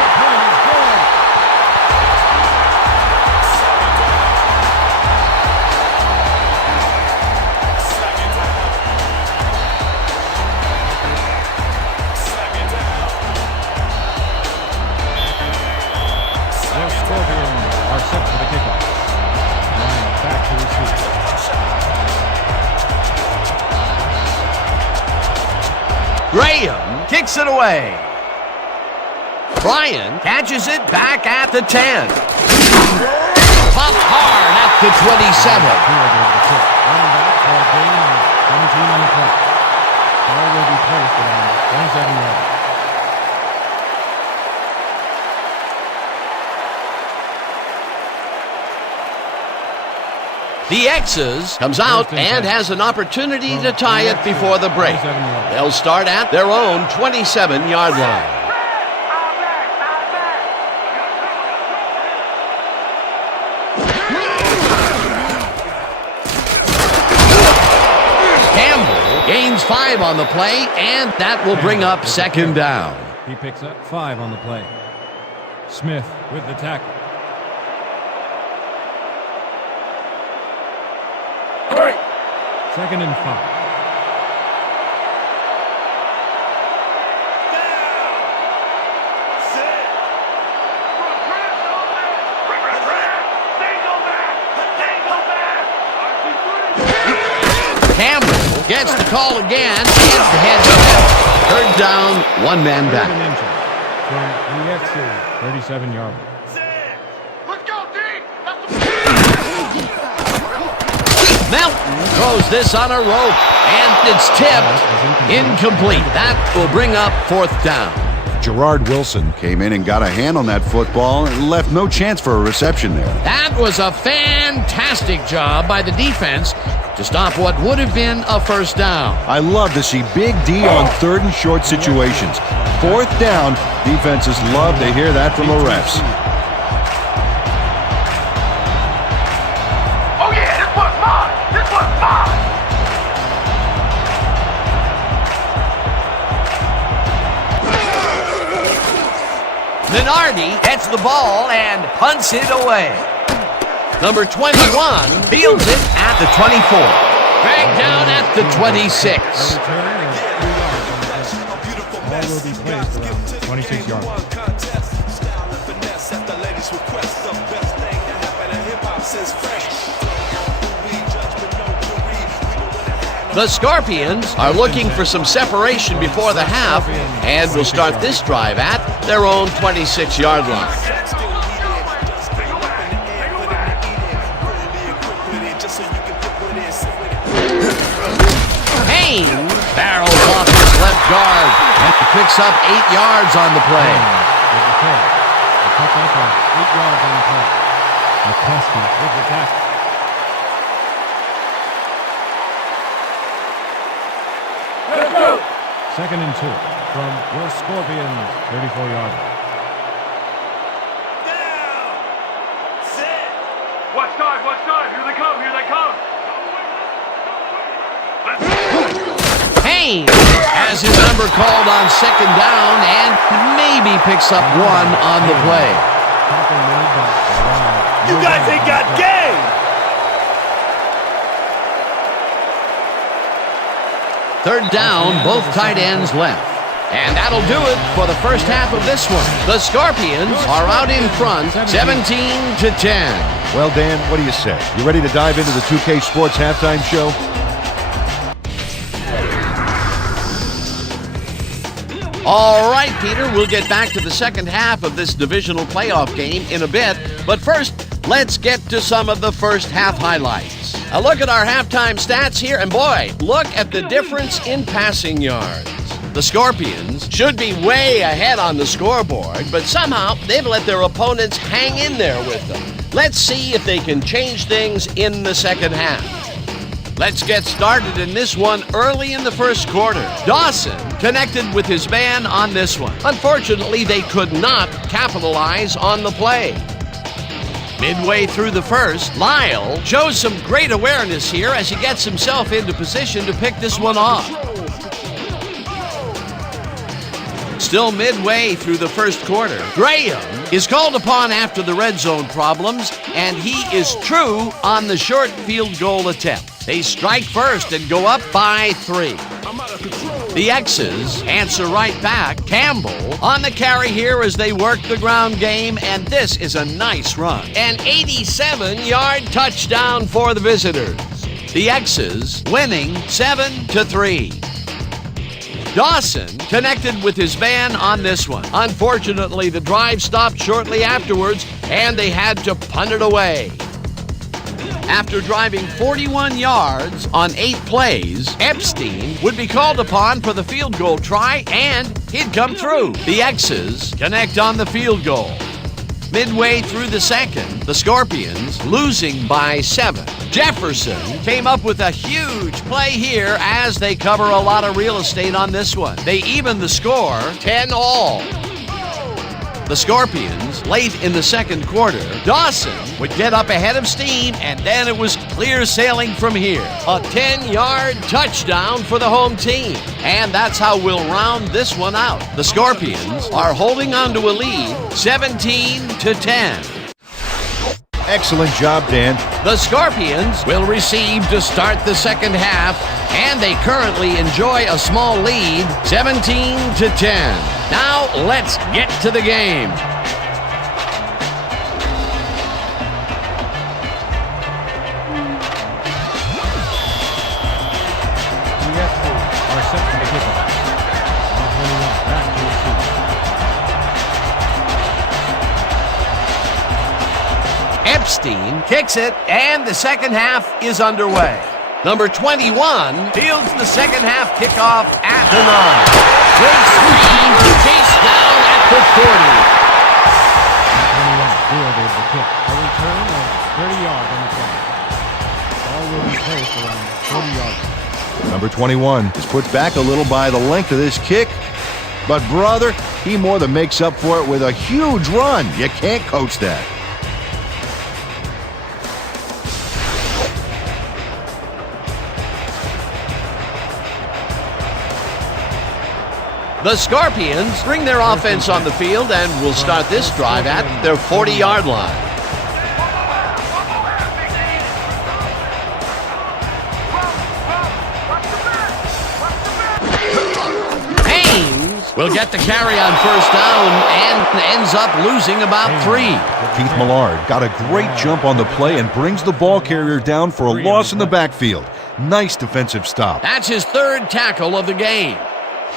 The Scorpions are set for the kickoff. Bryant back to receive. Graham kicks it away. Bryan catches it back at the 10. Popped hard at the 27. Running back for a gain of 17 on the play. Ball will be placed around 27 yards. The X's comes out and has an opportunity to tie it before the break. They'll start at their own 27-yard line. Campbell gains 5 on the play, and that will bring up second down. He picks up 5 on the play. Smith with the tackle. Second and 5. Campbell gets the call again, and the head left. Third down, one man back. From the X's 37-yard line. Let's go, D! Melton throws this on a rope, and it's tipped. Incomplete. That will bring up fourth down. Gerard Wilson came in and got a hand on that football and left no chance for a reception there. That was a fantastic job by the defense to stop what would have been a first down. I love to see Big D on third and short situations. Fourth down, defenses love to hear that from the refs. Oh yeah, this one's mine! This one's mine! Minardi gets the ball and punts it away. Number 21 fields it at the 24. Dragged down at the 26. Ball will be placed around 26-yard line. The Scorpions are looking for some separation before the half and will start this drive at their own 26-yard line. Haynes barrels off his left guard and picks up 8 yards on the play. The pickup of 8 yards on the play. McCluskey with the tackle. Second and 2 from the Scorpions 34-yard line. Watch time, here they come, here they come! James has his number called on second down and maybe picks up one on the play. You guys ain't got game! Third down, both tight ends left. And that'll do it for the first half of this one. The Scorpions are out in front, 17-10. Well, Dan, what do you say? You ready to dive into the 2K Sports halftime show? All right, Peter, we'll get back to the second half of this divisional playoff game in a bit. But first, let's get to some of the first half highlights. A look at our halftime stats here, and boy, look at the difference in passing yards. The Scorpions should be way ahead on the scoreboard, but somehow they've let their opponents hang in there with them. Let's see if they can change things in the second half. Let's get started in this one early in the first quarter. Dawson connected with his man on this one. Unfortunately, they could not capitalize on the play. Midway through the first, Lyle shows some great awareness here as he gets himself into position to pick this one off. Still midway through the first quarter, Graham is called upon after the red zone problems, and he is true on the short field goal attempt. They strike first and go up by 3. The X's answer right back. Campbell on the carry here as they work the ground game, and this is a nice run. An 87-yard touchdown for the visitors. The X's winning 7-3. Dawson connected with his man on this one. Unfortunately, the drive stopped shortly afterwards, and they had to punt it away. After driving 41 yards on 8 plays, Epstein would be called upon for the field goal try, and he'd come through. The X's connect on the field goal. Midway through the second, the Scorpions losing by 7. Jefferson came up with a huge play here as they cover a lot of real estate on this one. They even the score 10-all. The Scorpions, late in the second quarter, Dawson would get up ahead of steam, and then it was clear sailing from here. A 10-yard touchdown for the home team. And that's how we'll round this one out. The Scorpions are holding on to a lead, 17-10. Excellent job, Dan. The Scorpions will receive to start the second half, and they currently enjoy a small lead, 17-10. Now let's get to the game. The X's are set for the kickoff. Back to the seat. Epstein kicks it, and the second half is underway. Number 21 fields the second half kickoff at the 9. Breaks free, chased down at the 40. 21 fielded the kick. A return of 30 yards on the play. Ball will be placed around 40 yards. Number 21 is put back a little by the length of this kick. But, brother, he more than makes up for it with a huge run. You can't coach that. The Scorpions bring their offense on the field and will start this drive at their 40-yard line. Haynes will get the carry on first down and ends up losing about 3. Keith Millard got a great jump on the play and brings the ball carrier down for a loss in the backfield. Nice defensive stop. That's his third tackle of the game.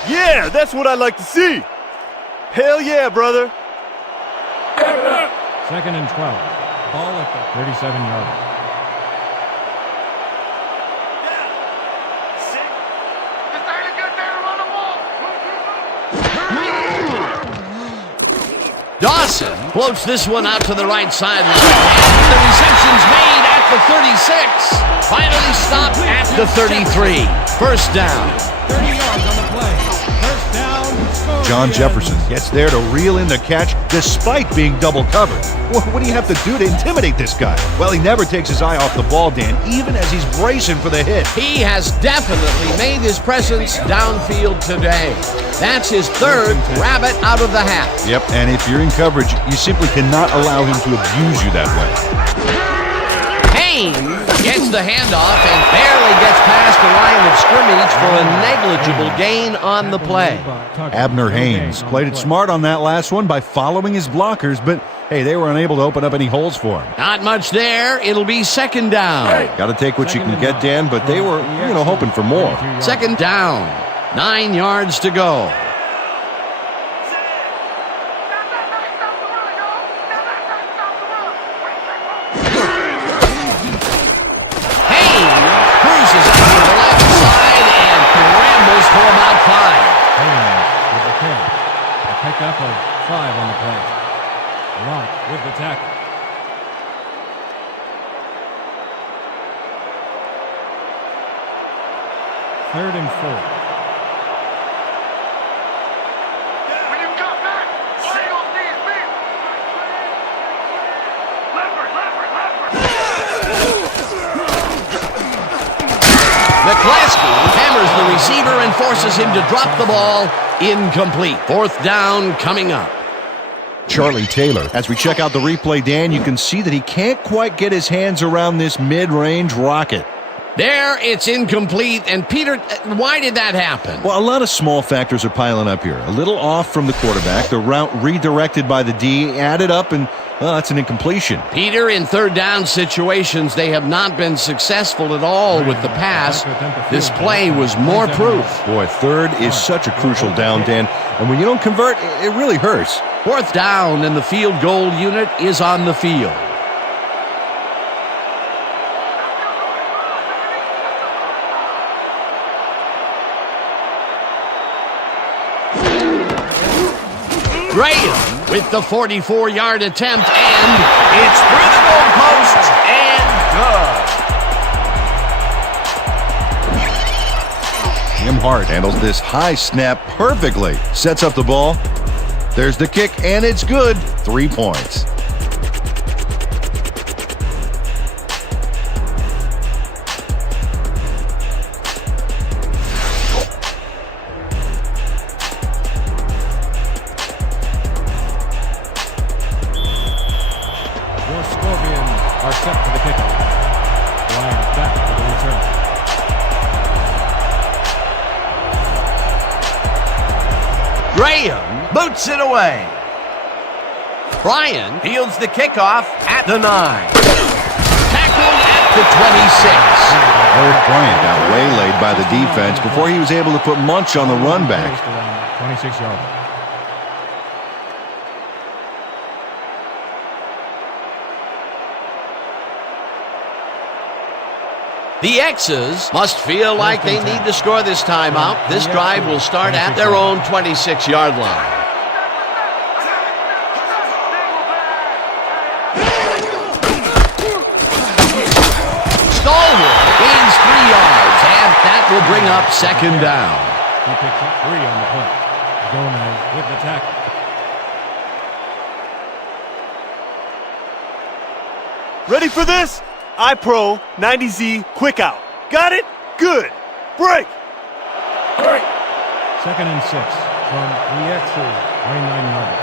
Yeah, that's what I like to see. Hell yeah, brother. Second and 12. Ball at the 37-yard line. Dawson floats this one out to the right sideline. And the reception's made at the 36. Finally stopped at the 33. First down. 30 yards on the play. First down, John Jefferson gets there to reel in the catch despite being double covered. What do you have to do to intimidate this guy? Well, he never takes his eye off the ball, Dan, even as he's bracing for the hit. He has definitely made his presence downfield today. That's his third rabbit out of the hat. Yep, and if you're in coverage, you simply cannot allow him to abuse you that way. Haynes gets the handoff and barely gets past the line of scrimmage for a negligible gain on the play. Abner Haynes played it smart on that last one by following his blockers, but hey, they were unable to open up any holes for him. Not much there. It'll be second down. Got to take what you can get, Dan, but they were, hoping for more. Second down. 9 yards to go. Pickup of 5 on the play. Locke with the tackle. Third and 4. When you come back, all you gonna see is me. Leopard. McClaskey hammers the receiver and forces him to drop the ball. Incomplete. Fourth down coming up. Charlie Taylor. As we check out the replay, Dan, you can see that he can't quite get his hands around this mid-range rocket. There, it's incomplete. And Peter, why did that happen? Well, a lot of small factors are piling up here. A little off from the quarterback, the route redirected by the D, added up, and that's an incompletion. Peter, in third down situations, they have not been successful at all with the pass. This play was more proof. Boy, third is such a crucial down, Dan, and when you don't convert, it really hurts. Fourth down, and the field goal unit is on the field. Graham with the 44-yard attempt, and it's through the goalposts and good. Jim Hart handles this high snap perfectly. Sets up the ball. There's the kick, and it's good. 3 points. Graham boots it away. Bryan fields the kickoff at the 9. Tackled at the 26. Eric Bryant got waylaid by the defense before he was able to put Munch on the run back. 26 yards. The X's must feel like they need to score this timeout. This drive will start at their own 26-yard line. Stallworth gains 3 yards, and that will bring up second down. He picks up 3 on the play. Gomez with the tackle. Ready for this? iPro 90Z Quick Out. Got it? Good. Break. Second and 6 from the X's 29-yard.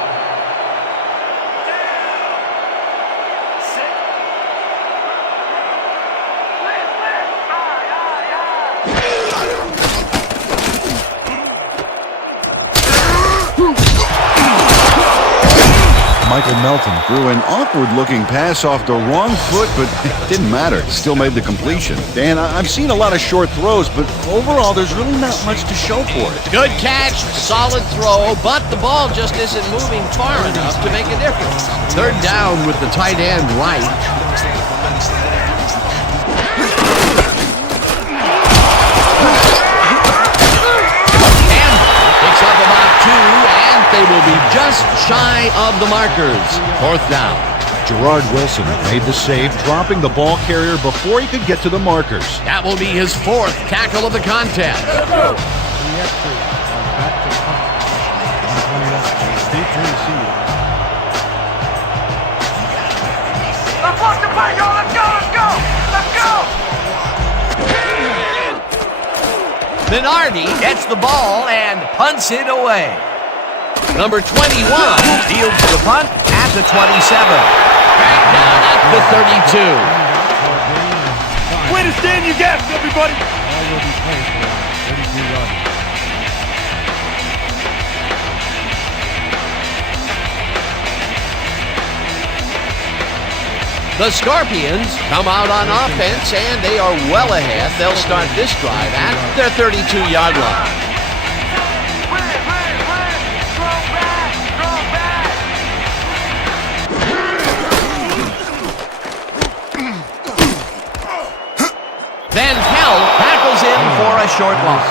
Michael Melton threw an awkward-looking pass off the wrong foot, but it didn't matter. Still made the completion. Dan, I've seen a lot of short throws, but overall, there's really not much to show for it. Good catch, solid throw, but the ball just isn't moving far enough to make a difference. Third down with the tight end right. Picks up about 2, and they will be just shy of the markers. Fourth down. Gerard Wilson made the save, dropping the ball carrier before he could get to the markers. That will be his 4th tackle of the contest. Deep to receive. Let's walk the play, y'all. Let's go, let's go, let's go. Minardi gets the ball and punts it away. Number 21 fields the punt at the 27. Back down at the 32. Way to stand your gaps, everybody. Ball will be placed around 32 yards. The Scorpions come out on offense, and they are well ahead. They'll start this drive at their 32-yard line. Van Pelt tackles in for a short loss.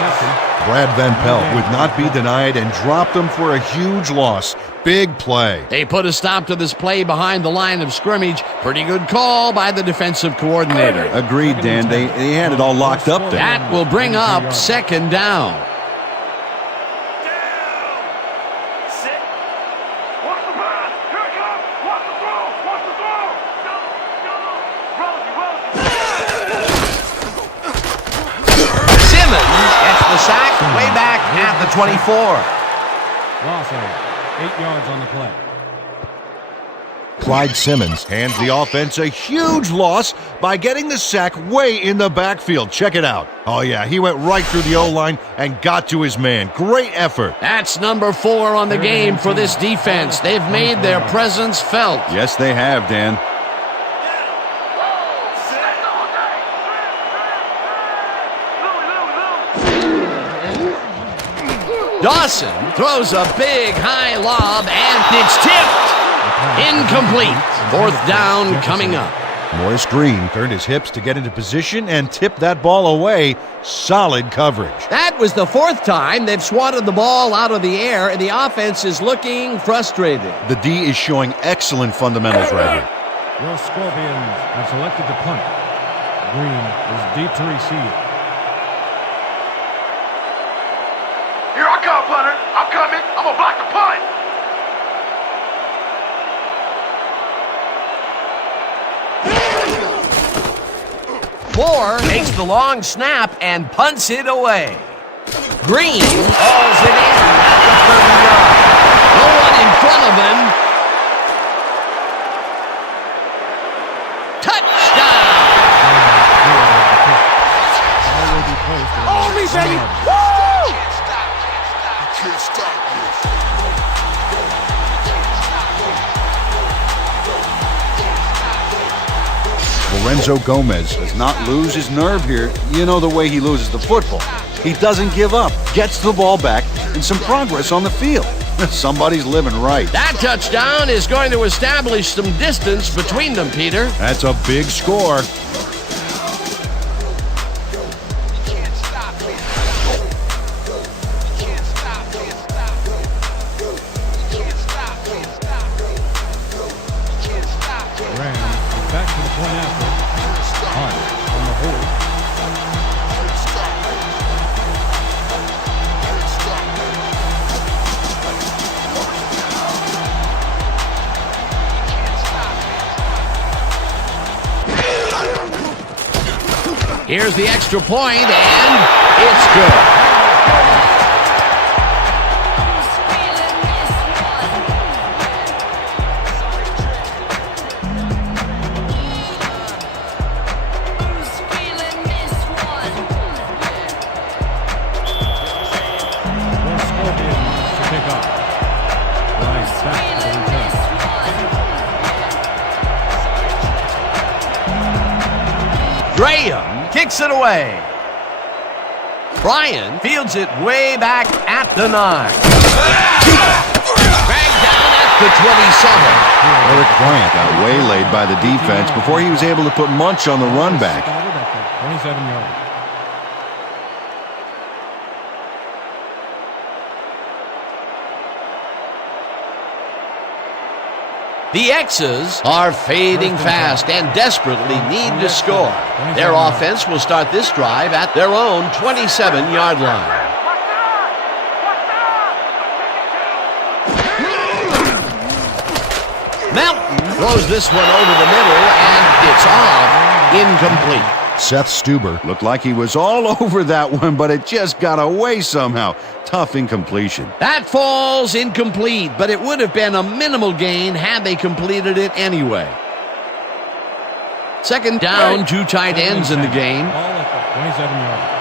Brad Van Pelt would not be denied and dropped them for a huge loss. Big play. They put a stop to this play behind the line of scrimmage. Pretty good call by the defensive coordinator. Agreed, Dan. They had it all locked up there. That will bring up second down. Sit. Watch the pass. Here it comes. Watch the throw. Watch the throw. Go, go. Rosie. Simmons gets the sack way back at the 24. Loss of 8 yards on the play. Clyde Simmons hands the offense a huge loss by getting the sack way in the backfield. Check it out. Oh, yeah, he went right through the O-line and got to his man. Great effort. That's number 4 on the game for this defense. They've made their presence felt. Yes, they have, Dan. Dawson throws a big high lob, and it's tipped. Incomplete. Fourth down coming up. Morris Green turned his hips to get into position and tipped that ball away. Solid coverage. That was the 4th time they've swatted the ball out of the air, and the offense is looking frustrated. The D is showing excellent fundamentals right here. Your Scorpions have selected to punt. Green is deep to receive. Here I come, punter. I'm coming. I'm gonna block the punt. Moore takes the long snap and punts it away. Green hauls it in at the 30-yard. No one in front of him. Touchdown! Ball will be placed around Oh, me, 1 baby. yard. Woo! Lorenzo Gomez does not lose his nerve here. You know the way he loses the football. He doesn't give up, gets the ball back, and some progress on the field. Somebody's living right. That touchdown is going to establish some distance between them, Peter. That's a big score. Rams is back to the point after. Hunt on the hold. Here's the extra point, and it's good. Your Scorpions to pick up. Right back to the return. Graham kicks it away. Bryan fields it way back at the 9. Dragged down at the 27. Eric Bryant got waylaid by the defense before he was able to put much on the run back. Started at the 27-yard. The X's are fading fast and desperately need to score. Their offense will start this drive at their own 27-yard line. Mountain throws this one over the middle, and it's off. Incomplete. Seth Stuber looked like he was all over that one, but it just got away somehow. Tough incompletion. That falls incomplete, but it would have been a minimal gain had they completed it anyway. Second down, 2 tight ends in the game. Ball at the 27-yard line.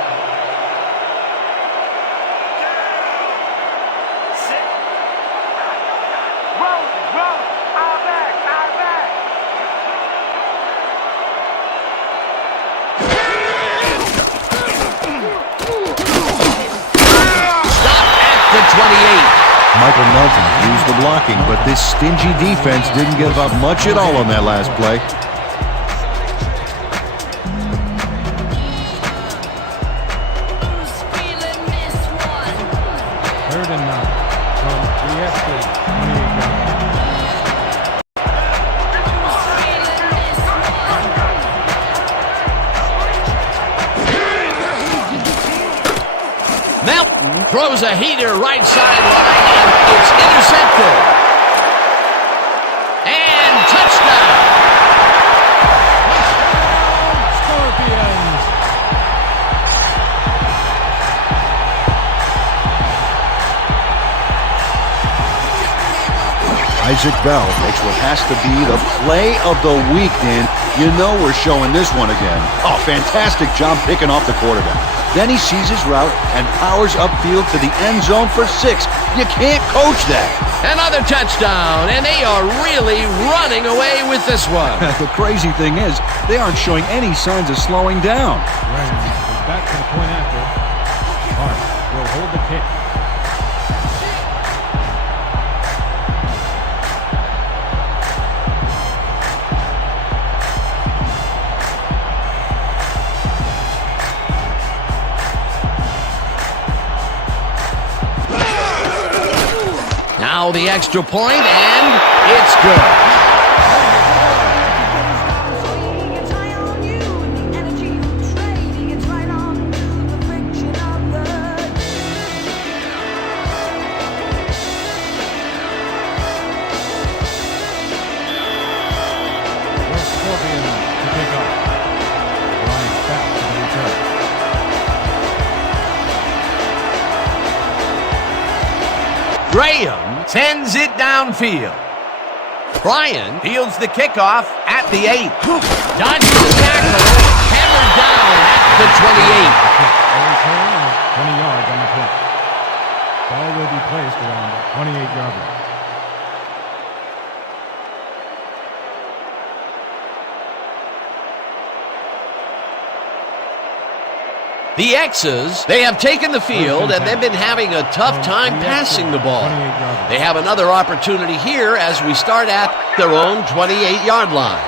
Michael Melton used the blocking, but this stingy defense didn't give up much at all on that last play. Third and 9 from the FC 28-yard line. Melton throws a heater right sideline, and it's intercepted. And touchdown. Scorpions. Isaac Bell makes what has to be the play of the week, Dan. You know we're showing this one again. Oh, fantastic job picking off the quarterback. Then he sees his route and powers upfield to the end zone for 6. You can't coach that. Another touchdown, and they are really running away with this one. The crazy thing is, they aren't showing any signs of slowing down. Rams is back to the point after. Hart will hold the kick. Now the extra point, and it's good. Graham sends it downfield. Bryan fields the kickoff at the 8. Dodges the tackle, hammered down at the 28. A return of 20 yards on the play. Ball will be placed around the 28-yard line. The X's, they have taken the field, and they've been having a tough time passing the ball. They have another opportunity here as we start at their own 28-yard line.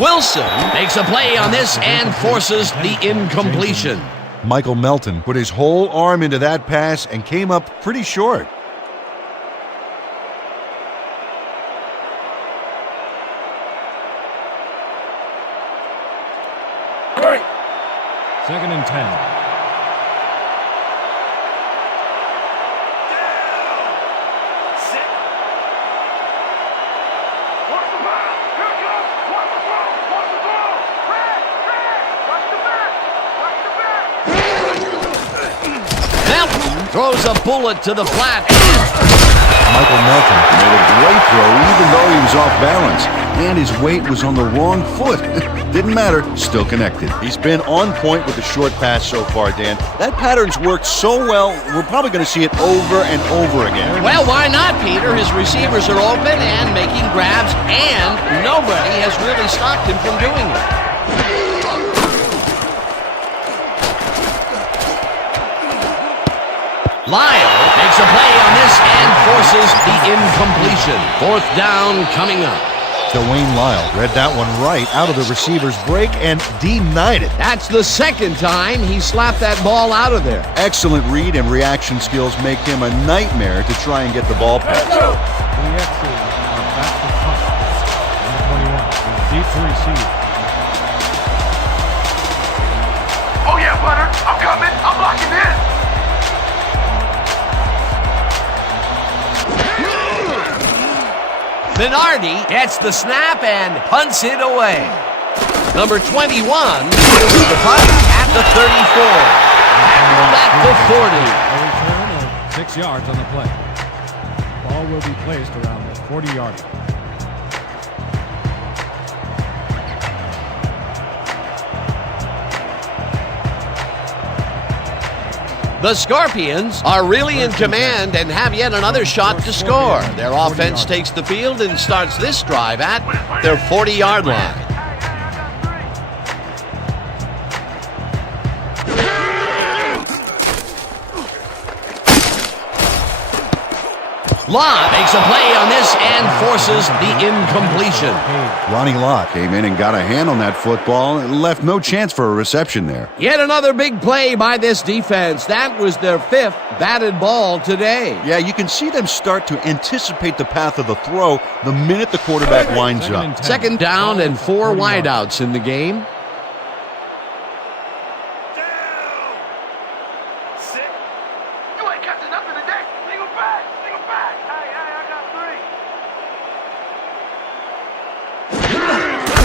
Wilson makes a play on this and forces the incompletion. Michael Melton put his whole arm into that pass and came up pretty short. Second and 10. Melton throws a bullet to the flat. Michael Melton made a great throw even though he was off balance, and his weight was on the wrong foot. Didn't matter, still connected. He's been on point with the short pass so far, Dan. That pattern's worked so well, we're probably going to see it over and over again. Well, why not, Peter? His receivers are open and making grabs, and nobody has really stopped him from doing it. Lyle makes a play on this and forces the incompletion. 4th down coming up. Dwayne Lyle read that one right out of the receiver's break and denied it. That's the second time he slapped that ball out of there. Excellent read and reaction skills make him a nightmare to try and get the ball past. The X's are back to punt. Number 21 is deep to receive. Oh yeah, Butter. I'm coming. I'm blocking this. Minardi gets the snap and punts it away. Number 21 fields the punt at the 34. Tackled at the 40. A return of 6 yards on the play. Ball will be placed around the 40-yard line. The Scorpions are really in command and have yet another shot to score. Their offense takes the field and starts this drive at their 40-yard line. Lott makes a play on this and forces the incompletion. Ronnie Lott came in and got a hand on that football and left no chance for a reception there. Yet another big play by this defense. That was their 5th batted ball today. Yeah, you can see them start to anticipate the path of the throw the minute the quarterback winds up. Second down and 4 wideouts in the game. You ain't catching nothing today. Single back. Single back. Hey, I got 3.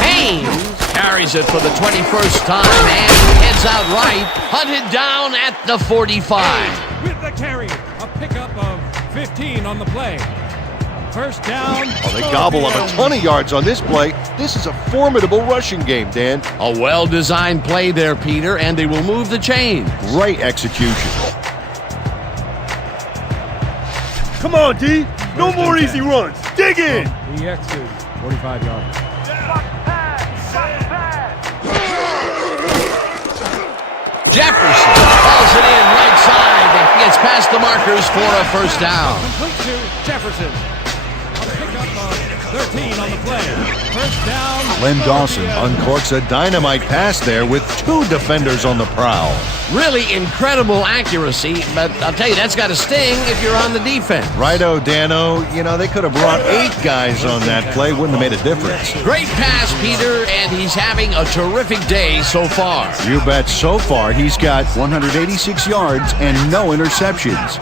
Haynes carries it for the 21st time and heads out right, hunted down at the 45. With the carry, a pickup of 15 on the play. First down. Oh, they gobble up a ton of yards on this play. This is a formidable rushing game, Dan. A well-designed play there, Peter, and they will move the chains. Great execution. Come on, D. No more easy runs. Dig in. The X is 45 yards. Jefferson hauls it in right side and gets past the markers for a first down. Complete to Jefferson. A pickup of 13 on the play. First down. Len Dawson uncorks a dynamite pass there with 2 defenders on the prowl. Really incredible accuracy, but I'll tell you, that's got to sting if you're on the defense. Righto, Dano. You know, they could have brought 8 guys on that play. Wouldn't have made a difference. Great pass, Peter, and he's having a terrific day so far. You bet. So far, he's got 186 yards and no interceptions.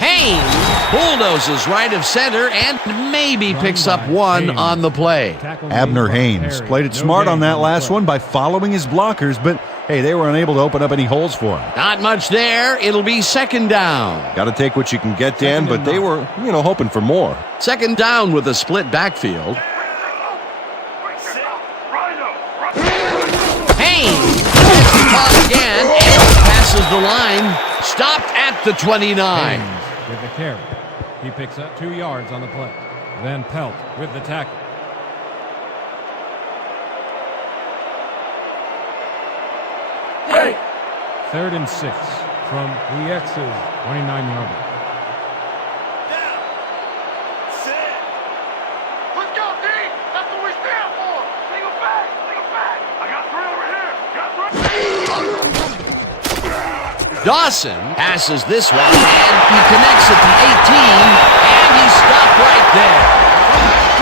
Haynes bulldozes right of center and maybe picks up 1 on the play. Abner Haynes played it smart on that last one by following his blockers, but hey, they were unable to open up any holes for him. Not much there. It'll be second down. Got to take what you can get, Dan, but they were, hoping for more. Second down with a split backfield. Haynes gets the toss again and passes the line. Stopped at the 29. Haynes with the carry. He picks up 2 yards on the play. Van Pelt with the tackle. Hey! 3rd and 6 from the X's 29-yard line. Let's go, D! That's what we stand for! Single back! Single back! I got 3 over here! Got 3! Dawson passes this one, and he connects at the 18, and he's stopped right there.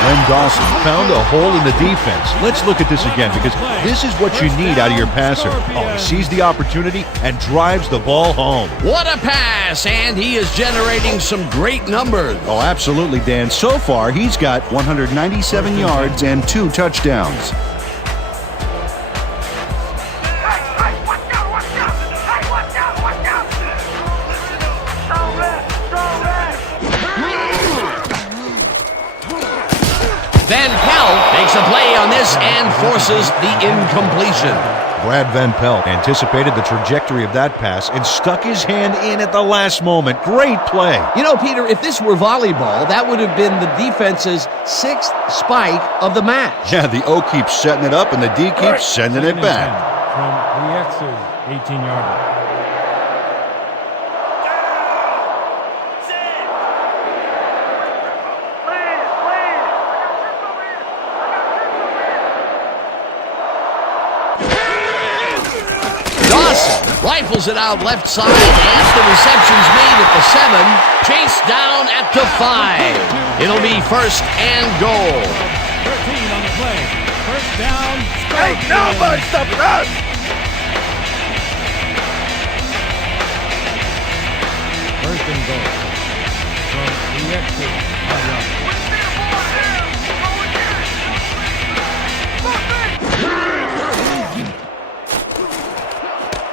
Len Dawson found a hole in the defense. Let's look at this again because this is what you need out of your passer. Oh, he sees the opportunity and drives the ball home. What a pass, and he is generating some great numbers. Oh, absolutely, Dan. So far, he's got 197 yards and 2 touchdowns. Van Pelt makes a play on this and forces the incompletion. Brad Van Pelt anticipated the trajectory of that pass and stuck his hand in at the last moment. Great play. You know, Peter, if this were volleyball, that would have been the defense's 6th spike of the match. Yeah, the O keeps setting it up and the D keeps sending it back. From the X's 18-yard line. Rifles it out left side, and the reception's made at the 7, chased down at the 5. It'll be 1st and goal. 13 on the play. First down, Ain't nobody stopping us! First and goal from the exit.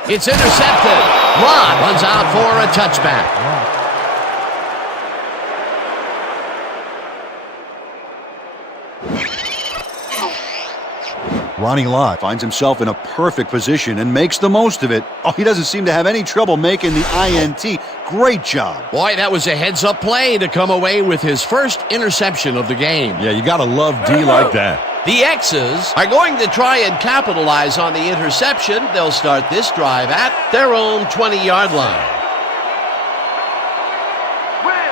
It's intercepted. Lott runs out for a touchback. Ronnie Lott finds himself in a perfect position and makes the most of it. Oh, he doesn't seem to have any trouble making the INT. Great job. Boy, that was a heads-up play to come away with his first interception of the game. Yeah, you got to love D like that. The X's are going to try and capitalize on the interception. They'll start this drive at their own 20-yard line. Red.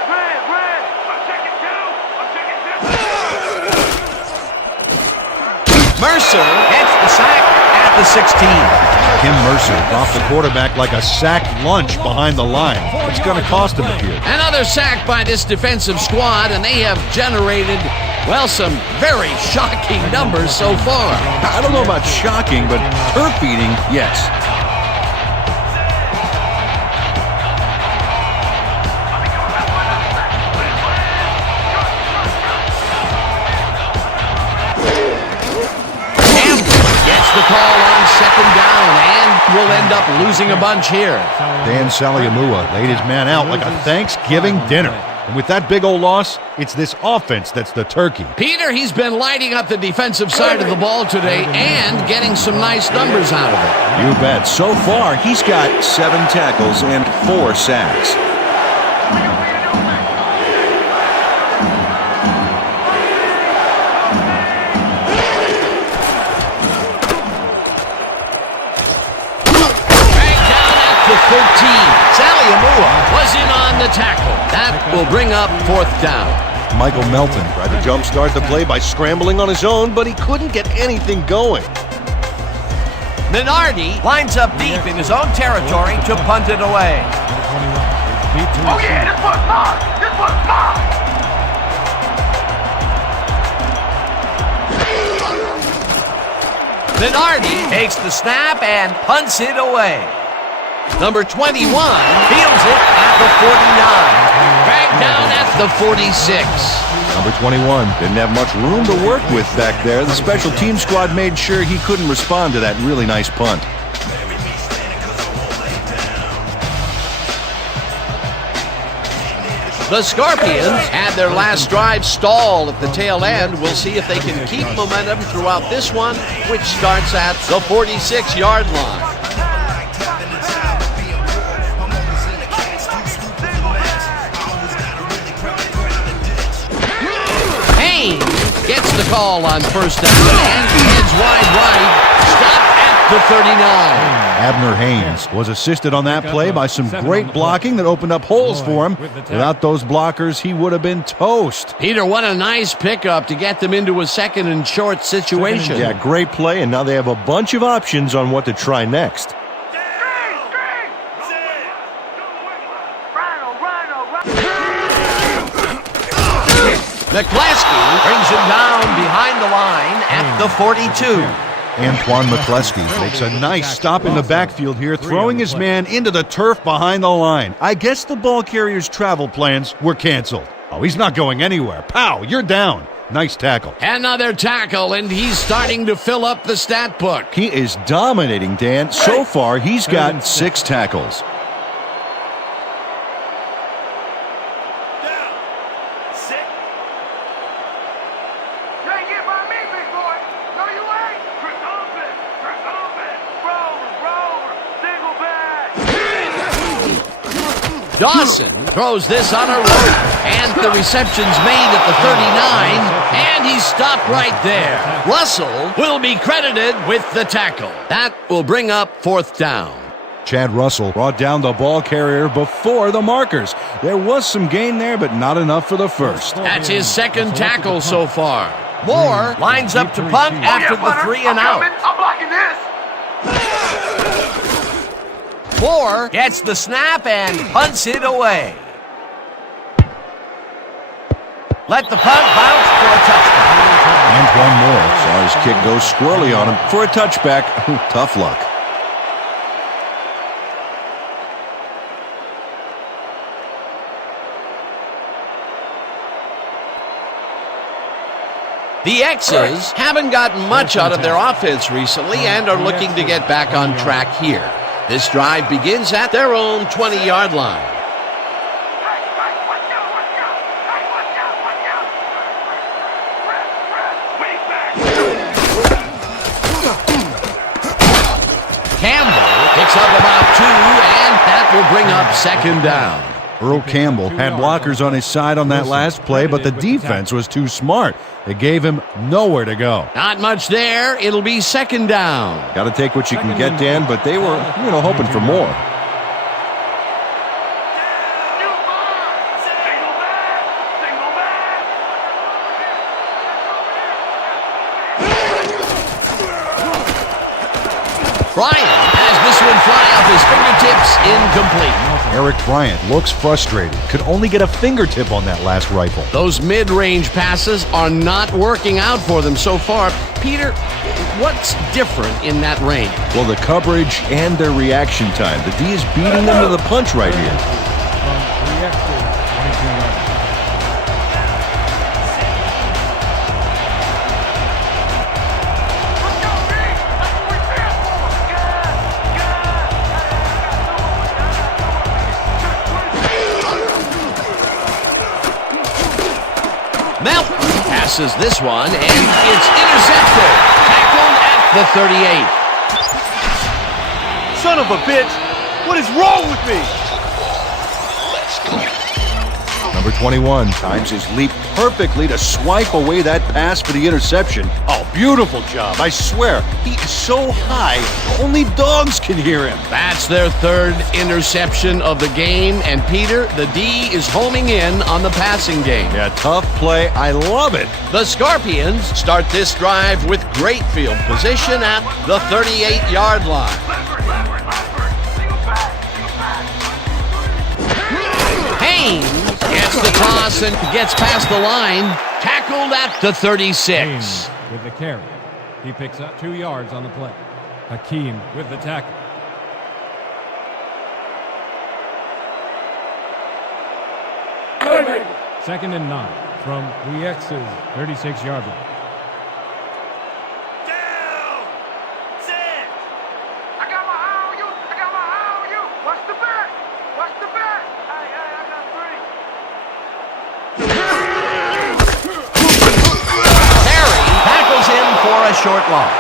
I'm taking two. Mercer gets the sack at the 16. Kim Mercer dropped the quarterback like a sack lunch behind the line. It's going to cost him a few. Another sack by this defensive squad, and they have generated, well, some very shocking numbers so far. I don't know about shocking, but turf eating, yes. The call on second down, and we'll end up losing a bunch here. Dan Saliamua laid his man out like a Thanksgiving dinner. And with that big old loss, it's this offense that's the turkey. Peter, he's been lighting up the defensive side of the ball today and getting some nice numbers out of it. You bet. So far, he's got 7 tackles and 4 sacks. Saliamua was in on the tackle. That will bring up 4th down. Michael Melton tried to jumpstart the play by scrambling on his own, but he couldn't get anything going. Minardi lines up deep in his own territory to punt it away. Oh yeah, this one's mine! This one's mine! Minardi takes the snap and punts it away. Number 21 fields it at the 49. Dragged down at the 46. Number 21 Didn't have much room to work with back there. The special team squad made sure he couldn't respond to that really nice punt. The Scorpions had their last drive stall at the tail end. We'll see if they can keep momentum throughout this one, which starts at the 46-yard line. Gets the call on first down and heads wide right. Stopped at the 39. Abner Haynes was assisted on that play by some great blocking that opened up holes for him. Without those blockers, he would have been toast. Peter, what a nice pickup to get them into a second and short situation. Yeah, great play, and now they have a bunch of options on what to try next. McCleskey brings him down behind the line at the 42. Antoine McCleskey makes a nice stop in the backfield here, throwing his man into the turf behind the line. I guess the ball carrier's travel plans were canceled. Oh, he's not going anywhere. Pow, you're down. Nice tackle. Another tackle, and he's starting to fill up the stat book. He is dominating, Dan. So far, he's got 6 tackles. Dawson throws this on a rope, and the reception's made at the 39, and he's stopped right there. Russell will be credited with the tackle. That will bring up 4th down. Chad Russell brought down the ball carrier before the markers. There was some gain there, but not enough for the first. That's his 2nd tackle so far. Moore lines up to punt after the 3 and out. I'm blocking this! Moore gets the snap and punts it away. Let the punt bounce for a touchdown. one more. Saw his kick go squirrely on him for a touchback. Tough luck. The X's haven't gotten much out of their offense recently and are looking to get back on track here. This drive begins at their own 20-yard line. Campbell picks up about 2, and that will bring up second down. Earl Campbell had blockers on his side on that last play, but the defense was too smart. It gave him nowhere to go. Not much there. It'll be second down. Got to take what you can get, Dan, but they were, hoping for more. Bryant has this one fly off his fingertips, incomplete. Eric Bryant looks frustrated. Could only get a fingertip on that last rifle. Those mid-range passes are not working out for them so far. Peter, what's different in that range? Well, the coverage and their reaction time. The D is beating them to the punch right here. Melton passes this one, and it's intercepted. Tackled at the 38. Son of a bitch! What is wrong with me? Number 21 Times his leap perfectly to swipe away that pass for the interception. Oh, beautiful job. I swear, he is so high, only dogs can hear him. That's their third interception of the game, and Peter, the D is homing in on the passing game. Yeah, tough play. I love it. The Scorpions start this drive with great field position at the 38-yard line. Haynes gets the toss and gets past the line. Tackled at the 36. Haynes with the carry. He picks up 2 yards on the play. Hakeem with the tackle. Second and 9 from the X's 36-yard line. Down! Set! I got my eye on you! I got my eye on you! Watch the back! Watch the back! Hey, I got 3. Perry tackles him for a short loss.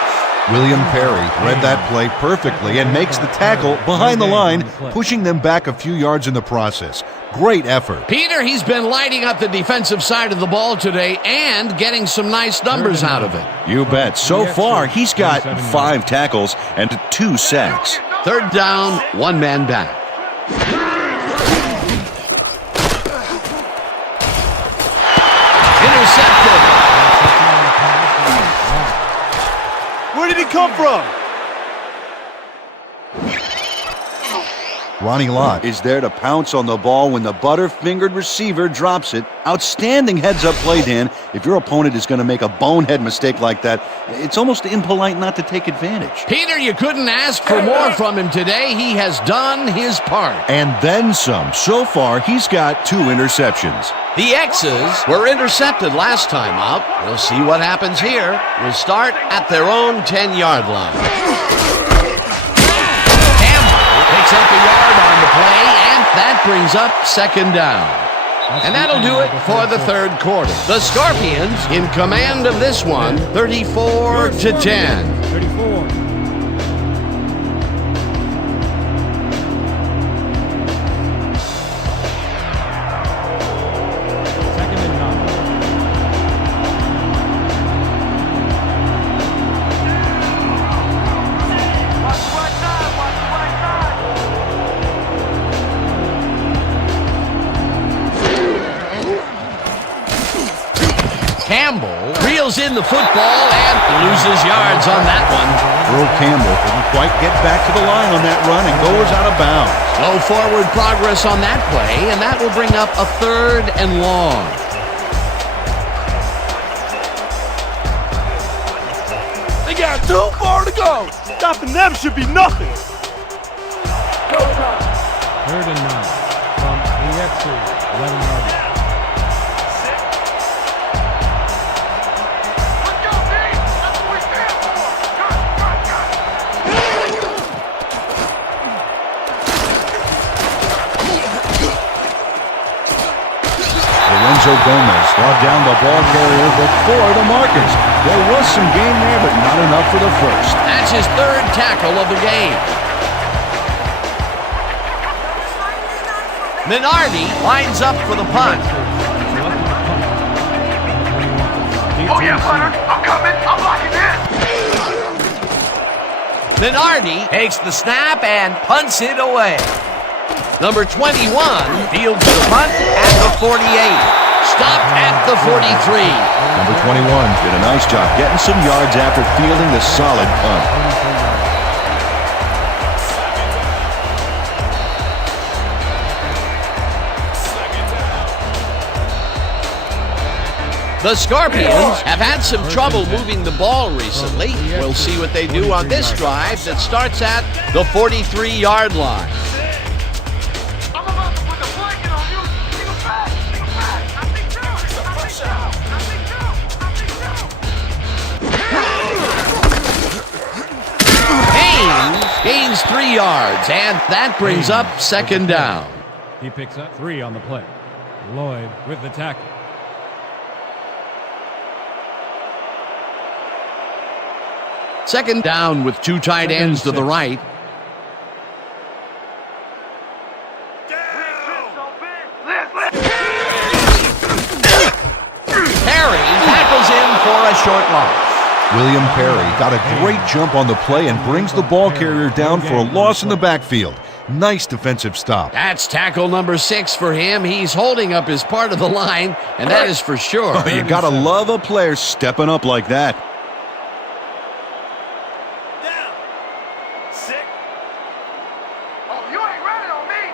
William Perry read that play perfectly and makes the tackle behind the line, pushing them back a few yards in the process. Great effort. Peter, he's been lighting up the defensive side of the ball today and getting some nice numbers out of it. You bet. So far, he's got 5 tackles and 2 sacks. Third down, one man back. Intercepted. Where did he come from? Ronnie Lott is there to pounce on the ball when the butter-fingered receiver drops it. Outstanding heads-up play, Dan. If your opponent is going to make a bonehead mistake like that, it's almost impolite not to take advantage. Peter, you couldn't ask for more from him today. He has done his part. And then some. So far, he's got 2 interceptions. The X's were intercepted last time out. We'll see what happens here. We'll start at their own 10-yard line. Campbell picks up a yard on the play, and that brings up second down. And that'll do it for the third quarter. The Scorpions in command of this one, 34-10. 34. Second and 9. Watch the right side! Watch the right side! Campbell reels in the football and loses yards on that one. Earl Campbell didn't quite get back to the line on that run and goes out of bounds. No forward progress on that play, and that will bring up a third and long. They got too far to go. Stopping them should be nothing. 3rd and 9 from the EXC 11-yard line. Let's go, D. That's what we stand for. Cut. Lorenzo Gomez brought down the ball carrier before the markers. There was some game there, but not enough for the first. That's his 3rd tackle of the game. Minardi lines up for the punt. Oh, yeah, Hunter. I'm coming. I'm locking in. Minardi takes the snap and punts it away. Number 21 fields the punt at the 48. Stopped at the 43. Number 21 did a nice job getting some yards after fielding the solid punt. The Scorpions have had some trouble moving the ball recently. We'll see what they do on this drive that starts at the 43-yard line. I'm about to put the blanket on you. Single back. I think so. Haynes gains 3 yards, and that brings up 2nd down. He picks up 3 on the play. Lloyd with the tackle. Second down with 2 tight ends to the right. Perry tackles him for a short loss. William Perry got a great jump on the play and brings the ball carrier down for a loss in the backfield. Nice defensive stop. That's tackle number 6 for him. He's holding up his part of the line, and that is for sure. You gotta love a player stepping up like that. Oh, you ain't running on me.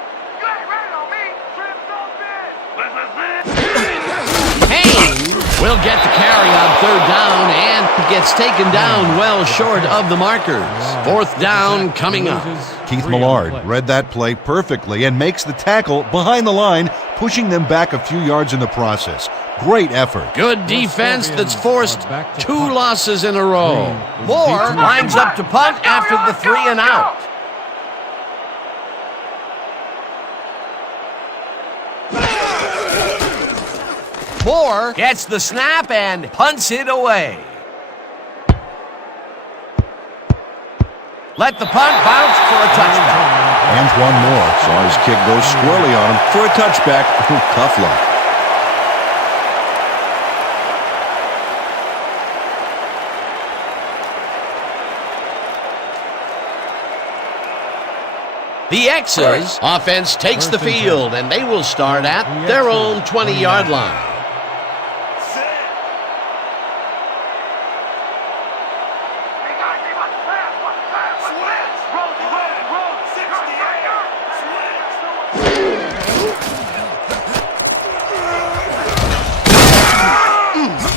Haynes will get the carry on 3rd down and gets taken down well short of the markers. 4th down coming up. Keith Millard read that play perfectly and makes the tackle behind the line, pushing them back a few yards in the process. Great effort. Good defense that's forced 2 losses in a row. Moore lines up to punt after the 3 and out. Moore gets the snap and punts it away. Let the punt bounce for a touchback. Antoine Moore saw his kick go squirrely on him for a touchback. Tough luck. The X's offense takes the field, and they will start at their own 20-yard line.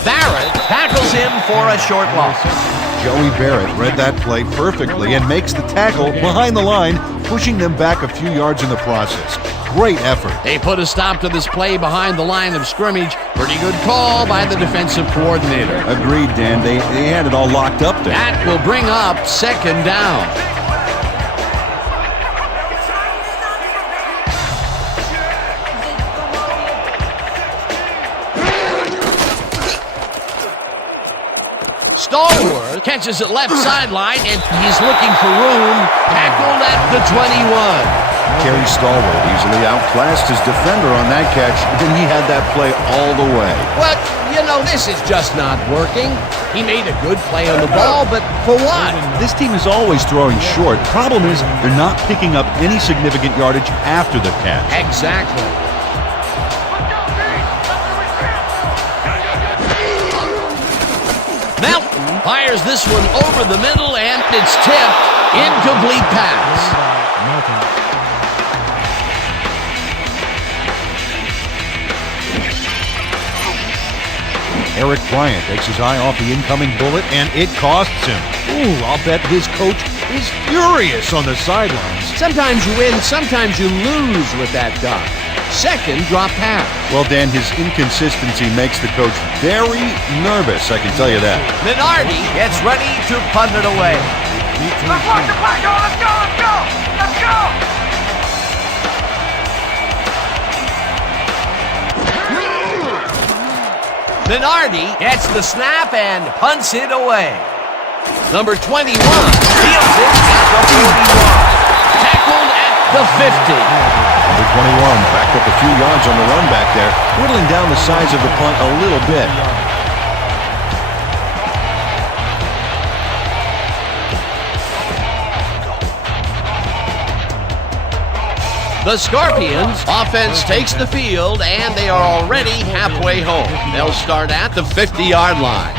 Barrett tackles him for a short loss. Joey Barrett read that play perfectly and makes the tackle behind the line, pushing them back a few yards in the process. Great effort. They put a stop to this play behind the line of scrimmage. Pretty good call by the defensive coordinator. Agreed, Dan. They had it all locked up there. That will bring up 2nd down. Stallworth catches it left sideline, and he's looking for room. Tackled at the 21. Kerry Stallworth easily outclassed his defender on that catch, and he had that play all the way. Well, you know, this is just not working. He made a good play on the ball, but for what? This team is always throwing short. Problem is, they're not picking up any significant yardage after the catch. Exactly. Melton fires this one over the middle, and it's tipped. Incomplete pass. Eric Bryant takes his eye off the incoming bullet, and it costs him. Ooh, I'll bet his coach is furious on the sidelines. Sometimes you win, sometimes you lose with that dunk. Second drop pass. Well, Dan, his inconsistency makes the coach very nervous, I can tell you that. Minardi gets ready to punt it away. Let's watch the play, y'all. Let's go, let's go. Let's go. Minardi gets the snap and punts it away. Number 21 fields it at the 41. Tackled at the 50. Number 21 backed up a few yards on the run back there, whittling down the size of the punt a little bit. The Scorpions offense takes the field, and they are already halfway home. They'll start at the 50-yard line.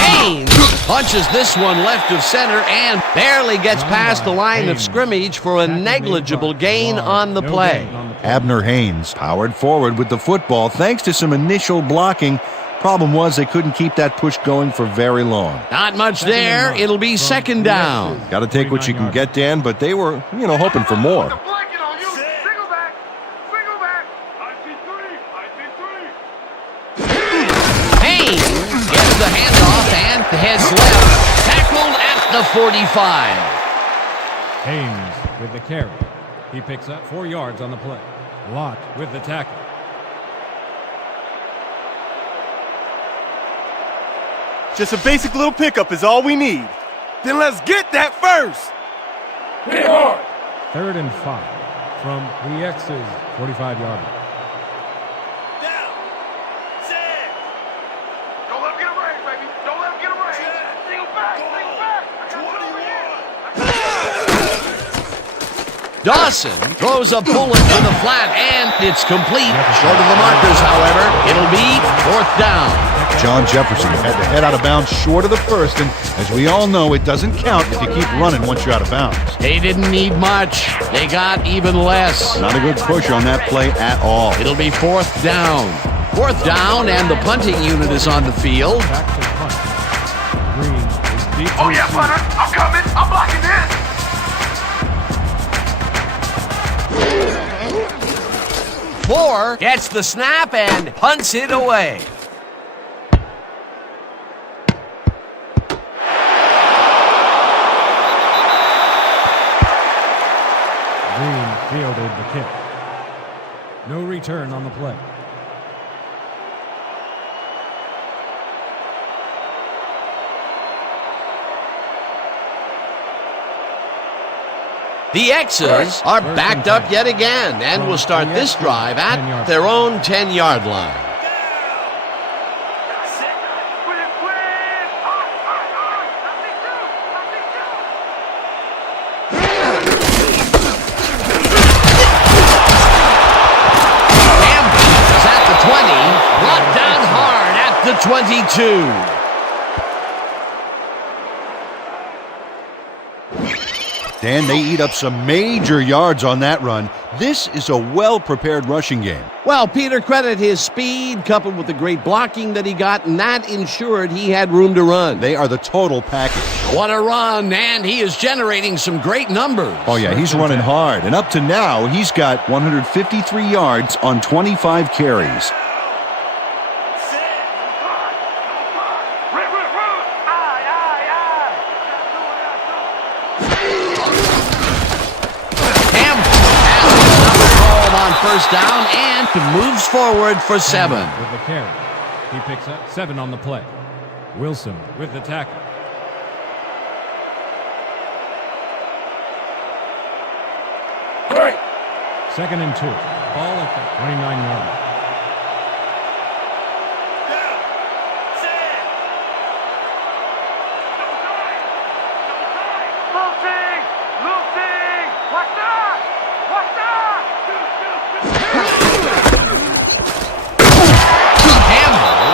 Haynes punches this one left of center and barely gets past the line of scrimmage for a negligible gain on the play. Abner Haynes powered forward with the football thanks to some initial blocking. Problem was they couldn't keep that push going for very long. Not much there. It'll be second down. Got to take what you can get, Dan, but they were, hoping for more. The blanket on you. Single back. Single back. I see three. Haynes gets the handoff and heads left. Tackled at the 45. Haynes with the carry. He picks up 4 yards on the play. Lott with the tackle. Just a basic little pickup is all we need. Then let's get that first. Hit hard. 3rd and 5 from the X's 45-yard line. Down. Set. Don't let him get a range, baby. Don't let him get a range. Single back. Single back. I got it over here. Dawson throws a bullet to the flat, and it's complete. Short of the markers, however. It'll be 4th down. John Jefferson had to head out of bounds short of the first, and as we all know, it doesn't count if you keep running once you're out of bounds. They didn't need much. They got even less. Not a good push on that play at all. It'll be 4th down. 4th down, and the punting unit is on the field. Back to punt. Green is deep. Oh, yeah, Butter. I'm coming. I'm blocking this. Moore gets the snap and punts it away. Green fielded the kick. No return on the play. The X's are backed up yet again and will start this drive at their own 10-yard line. Campbell is at the 20, brought down hard at the 22. Dan, they eat up some major yards on that run. This is a well-prepared rushing game. Well, Peter, credit his speed coupled with the great blocking that he got, and that ensured he had room to run. They are the total package. What a run, and he is generating some great numbers. Oh, yeah, he's running hard. And up to now, he's got 153 yards on 25 carries. First down and moves forward for 7. With the carry. He picks up 7 on the play. Wilson with the tackle. Great. 2nd and 2. Ball at the 29-yard line.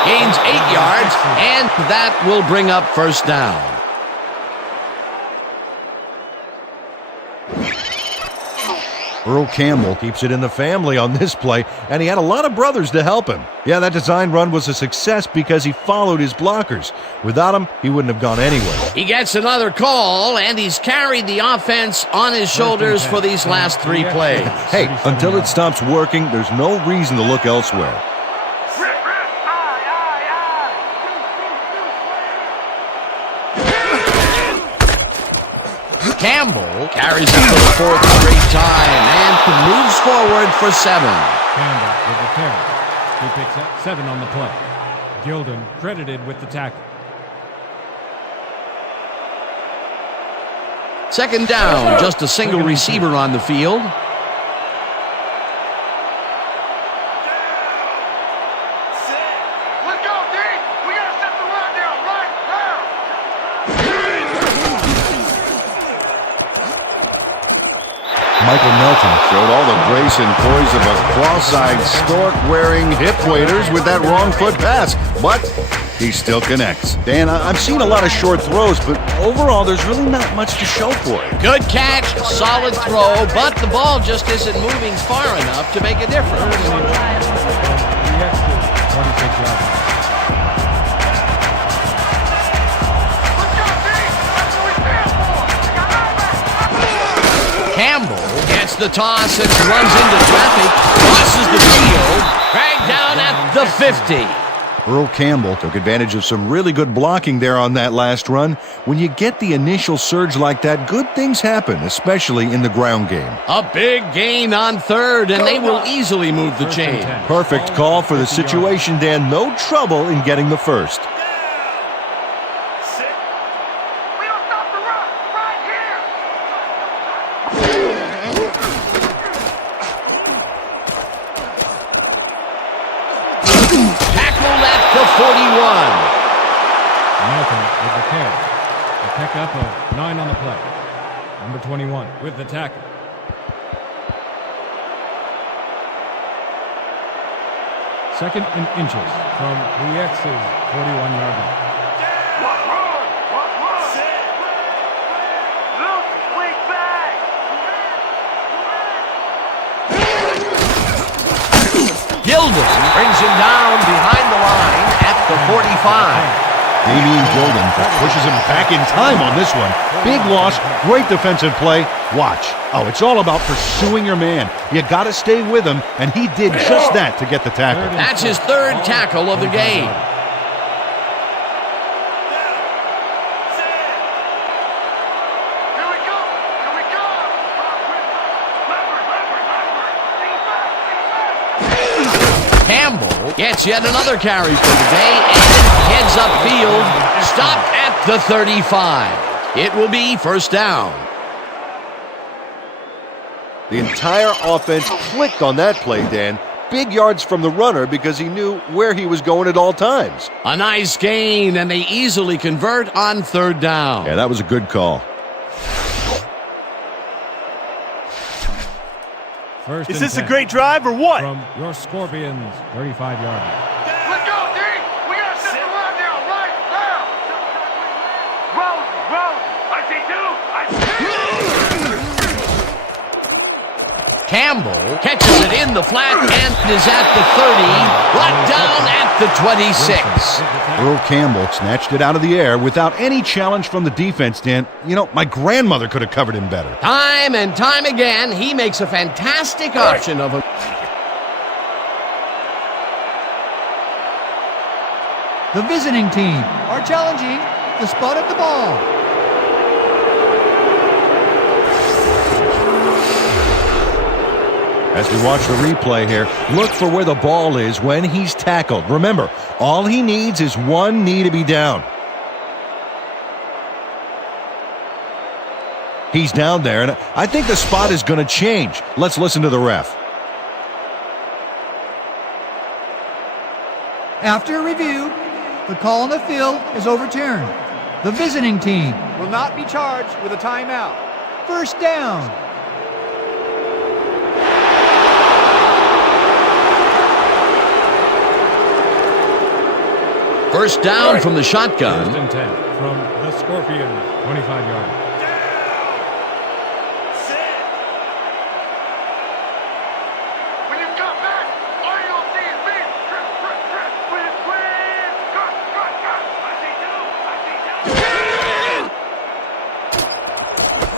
Gains 8 yards, and that will bring up first down. Earl Campbell keeps it in the family on this play, and he had a lot of brothers to help him. Yeah, that design run was a success because he followed his blockers. Without him, he wouldn't have gone anywhere. He gets another call, and he's carried the offense on his shoulders for these last 3 plays. Hey, until it stops working, there's no reason to look elsewhere. Rip, rip. Aye, aye, aye. Campbell carries it for the 4th straight time and moves forward for 7. Campbell with the carry. He picks up 7 on the play. Gilden credited with the tackle. 2nd down, just a single receiver on the field. Let's go, D. We gotta set the run down right now. Michael Melton showed all the grace and poise of a cross-eyed stork wearing hip waders with that wrong foot pass, but he still connects. Dan, I've seen a lot of short throws, but overall there's really not much to show for it. Good catch, solid throw, but the ball just isn't moving far enough to make a difference. 26 yards. Let's go, D. That's what we stand for. We got our back. Campbell gets the toss and runs into traffic, crosses the field, dragged down at the 50. Earl Campbell took advantage of some really good blocking there on that last run. When you get the initial surge like that, good things happen, especially in the ground game. A big gain on 3rd, and they will easily move the First and chain. 10. Perfect call for the situation, Dan. No trouble in getting the first. Sit. We don't stop the run right here. Tackled at the 41. Melton with the carry. A pickup of 9 on the play. Number 21 with the tackle. Second and inches from the X's 41-yard line. What run? What run? Sit. Loose, swing back. Gilden brings him down behind the line at the 45. Damian Gilden pushes him back in time on this one. Big loss, great defensive play. Watch. Oh, it's all about pursuing your man. You got to stay with him, and he did just that to get the tackle. That's his 3rd tackle of the game. Here we go. Here we go. Leopard, leopard, leopard. Defense, defense. Campbell gets yet another carry for the day and heads upfield, stopped at the 35. It will be 1st down. The entire offense clicked on that play, Dan. Big yards from the runner because he knew where he was going at all times. A nice gain, and they easily convert on 3rd down. Yeah, that was a good call. First Is and this a 10 great drive or what? from your Scorpions 35-yard line. Let's go, D. We gotta set the run down right now. Rosie, Rosie. I see two. I see. Campbell catches it in the flat and is at the 30, brought down at the 26. Earl Campbell snatched it out of the air without any challenge from the defense, Dan. You know, my grandmother could have covered him better. Time and time again, he makes a fantastic option of him. The visiting team are challenging the spot at the ball. As we watch the replay here, look for where the ball is when he's tackled. Remember, all he needs is one knee to be down. He's down there, and I think the spot is going to change. Let's listen to the ref. After review, the call on the field is overturned. The visiting team will not be charged with a timeout. 1st down. First down from the shotgun. 1st and 10 from the Scorpions 25-yard line.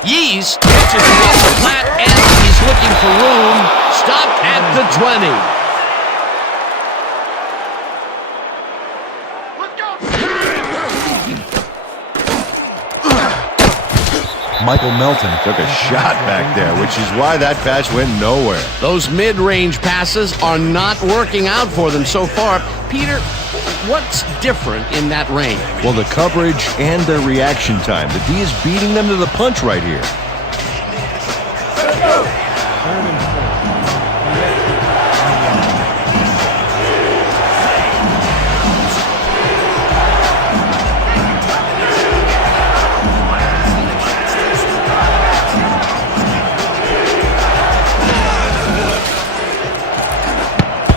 Yeast pitches it in the flat end. He's looking for room. Stopped at the 20. Michael Melton took a shot back there, which is why that pass went nowhere. Those mid-range passes are not working out for them so far. Peter, what's different in that range? Well, the coverage and their reaction time. The D is beating them to the punch right here.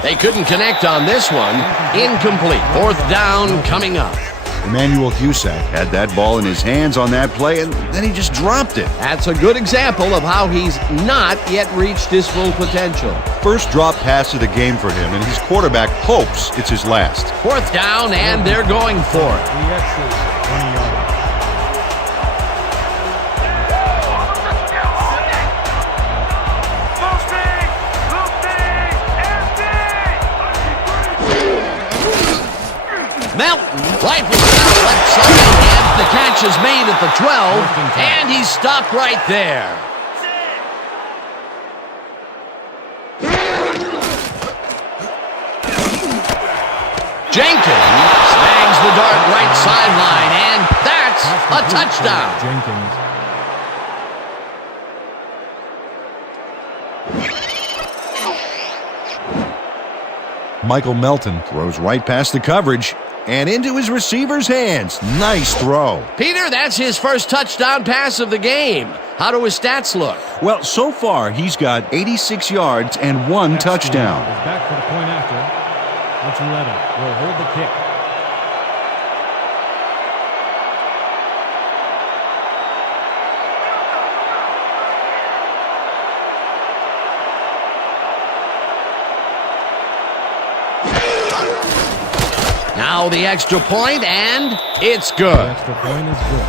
They couldn't connect on this one. Incomplete. Fourth down coming up. Emmanuel Husak had that ball in his hands on that play, and then he just dropped it. That's a good example of how he's not yet reached his full potential. First drop pass of the game for him, and his quarterback hopes it's his last. Fourth down, and they're going for it. Melton rifles down the left side, and the catch is made at the 12, and he's stopped right there. Jenkins snags the dart right sideline, and that's a touchdown. Jenkins. Michael Melton throws right past the coverage and into his receiver's hands. Nice throw. Peter, that's his first touchdown pass of the game. How do his stats look? Well, so far, he's got 86 yards and one touchdown. Is back for the point after. Archuleta will hold the kick. Now the extra point, and it's good. The extra point is good.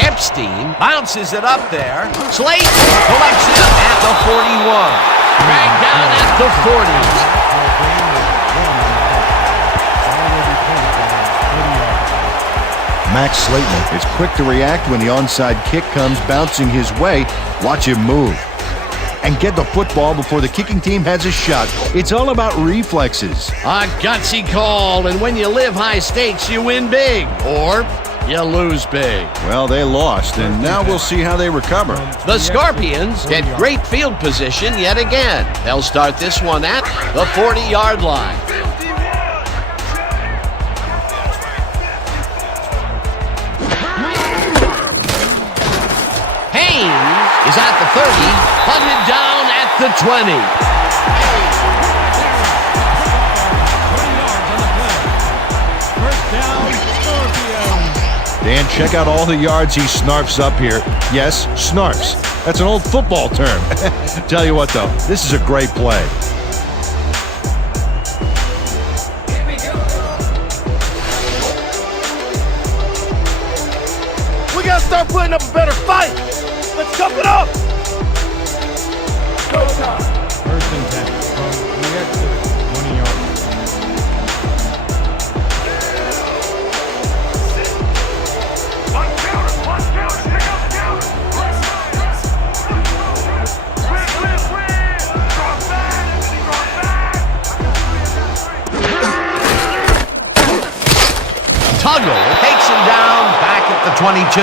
Epstein bounces it up there. Slayton collects it at the 41. Dragged down at the 40. Max Slayton is quick to react when the onside kick comes bouncing his way. Watch him move and get the football before the kicking team has a shot. It's all about reflexes. A gutsy call, and when you live high stakes, you win big. Or you lose big. Well, they lost, and now we'll see how they recover. The Scorpions get great field position yet again. They'll start this one at the 40-yard line. Haynes is at the 30, punted down at the 20. Dan, check out all the yards he snarfs up here. Yes, snarfs. That's an old football term. Tell you what, though, this is a great play. We gotta start putting up a better fight. Let's tough it up. Go time. First and 10 from the exit, 20 yards. Tuggle takes him down back at the 22.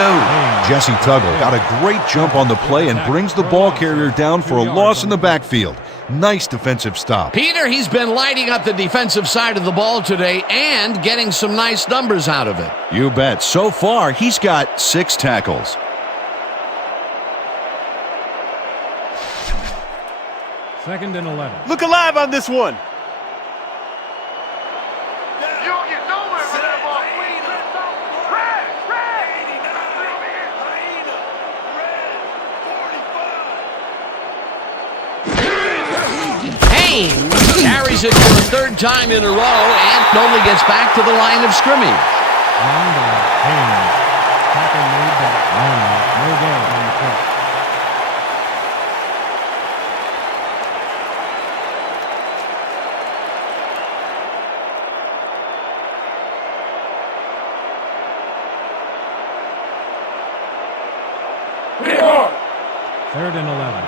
Jesse Tuggle got a great jump on the play and brings the ball carrier down for a loss in the backfield. Nice defensive stop. Peter, he's been lighting up the defensive side of the ball today and getting some nice numbers out of it. You bet. So far, he's got 6 tackles. Second and 11. Look alive on this one. Haynes carries it for a third time in a row and only gets back to the line of scrimmage. Rondell Haynes. Tackle made by Arnold. No gain on the play. Hit hard. 3rd and 11.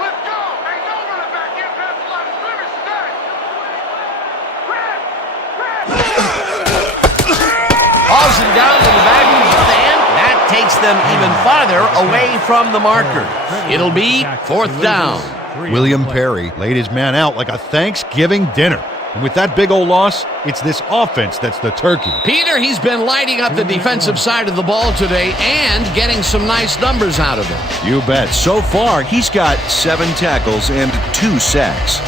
Let's go! Ain't no running back in past the line of scrimmage today! Hauls him down to the back of the stand. That takes them even farther away from the marker. It'll be 4th down. William Perry laid his man out like a Thanksgiving dinner. And with that big old loss, it's this offense that's the turkey. Peter, he's been lighting up the defensive side of the ball today and getting some nice numbers out of it. You bet. So far, he's got 7 tackles and 2 sacks.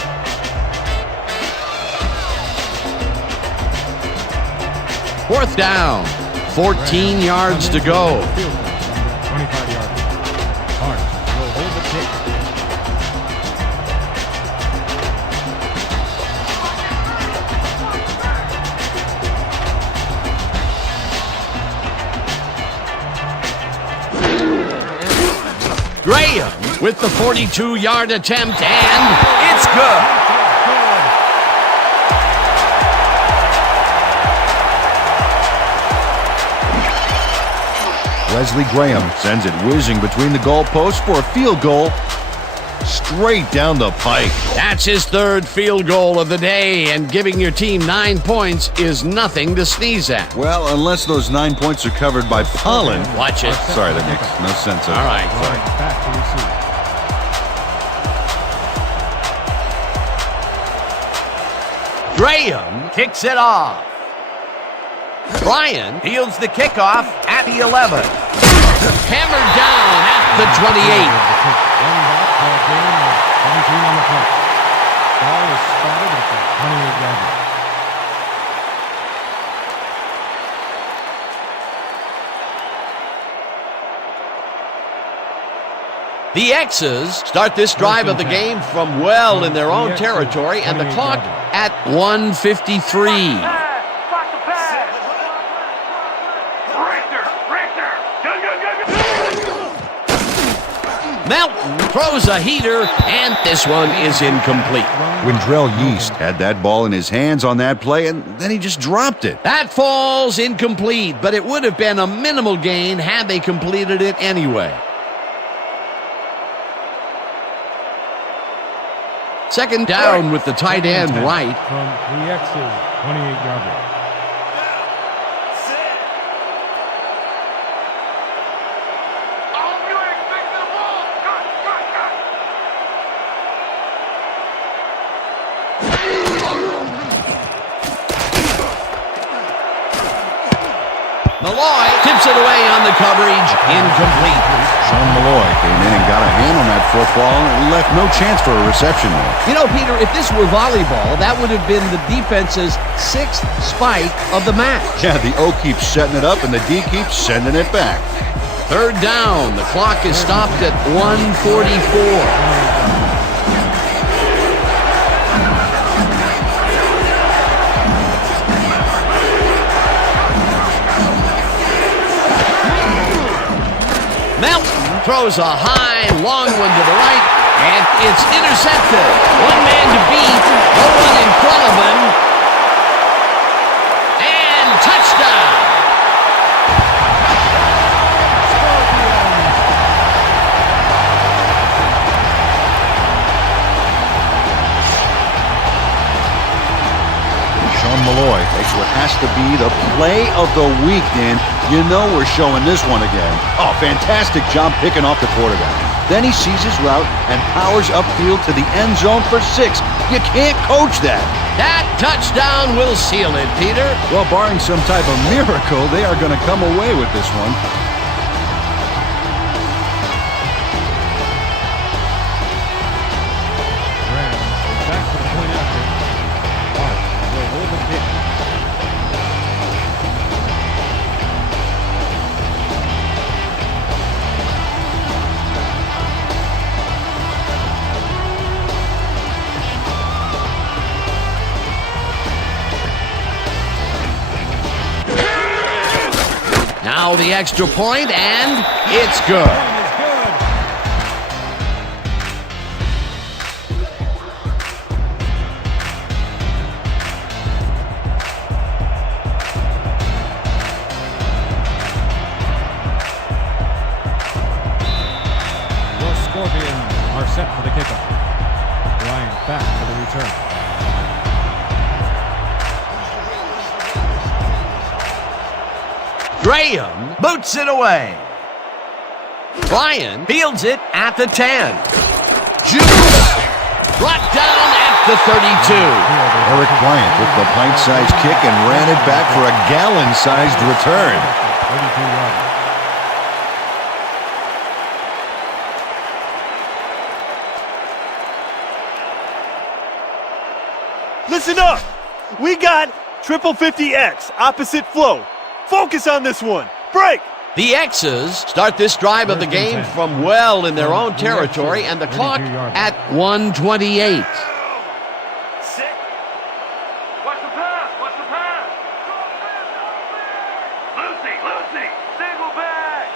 Fourth down, 14 yards to go. 25-yard line. Hart will hold the kick. Graham with the 42-yard attempt, and it's good. Wesley Graham sends it whizzing between the goalposts for a field goal straight down the pike. That's his 3rd field goal of the day, and giving your team 9 points is nothing to sneeze at. Well, unless those 9 points are covered by pollen. Watch it. Sorry, that makes no sense. All right. Back to receive. Graham kicks it off. Bryan fields the kickoff at the 11. Hammered down at the 28. One back for a gain of 17 on the play. Ball is spotted at the 28-yard line. The X's start this drive of the game from well in their own territory, and the clock at 1:53. Melton throws a heater, and this one is incomplete. Windrell Yeast had that ball in his hands on that play, and then he just dropped it. That falls incomplete, but it would have been a minimal gain had they completed it anyway. 2nd down with the tight end right. From the X's 28-yard line. Malloy tips it away on the coverage, incomplete. Sean Malloy came in and got a hand on that football and left no chance for a reception there. You know, Peter, if this were volleyball, that would have been the defense's 6th spike of the match. Yeah, the O keeps setting it up and the D keeps sending it back. 3rd down. The clock is stopped at 1:44. Melton throws a high, long one to the right, and it's intercepted. One man to beat, no one in front of him, and touchdown. Sean Malloy takes what has to be the play of the week, Dan. You know we're showing this one again. Oh, fantastic job picking off the quarterback. Then he sees his route and powers upfield to the end zone for 6. You can't coach that. That touchdown will seal it, Peter. Well, barring some type of miracle, they are going to come away with this one. Graham is back to the point after. Hart will hold the kick. Now the extra point, and it's good. The Scorpions are set for the kickoff. Bryant back for the return. Graham boots it away. Bryant fields it at the 10. Juice brought down at the 32. Eric Bryant took the pint-sized kick and ran it back for a gallon-sized return. 32 yards. Listen up. We got triple 50X, opposite flow. Focus on this one. Break. The X's start this drive of the game from well in their own territory, and the clock at 1:28. Sit. Watch the pass. Watch the pass. Lucy. Single back.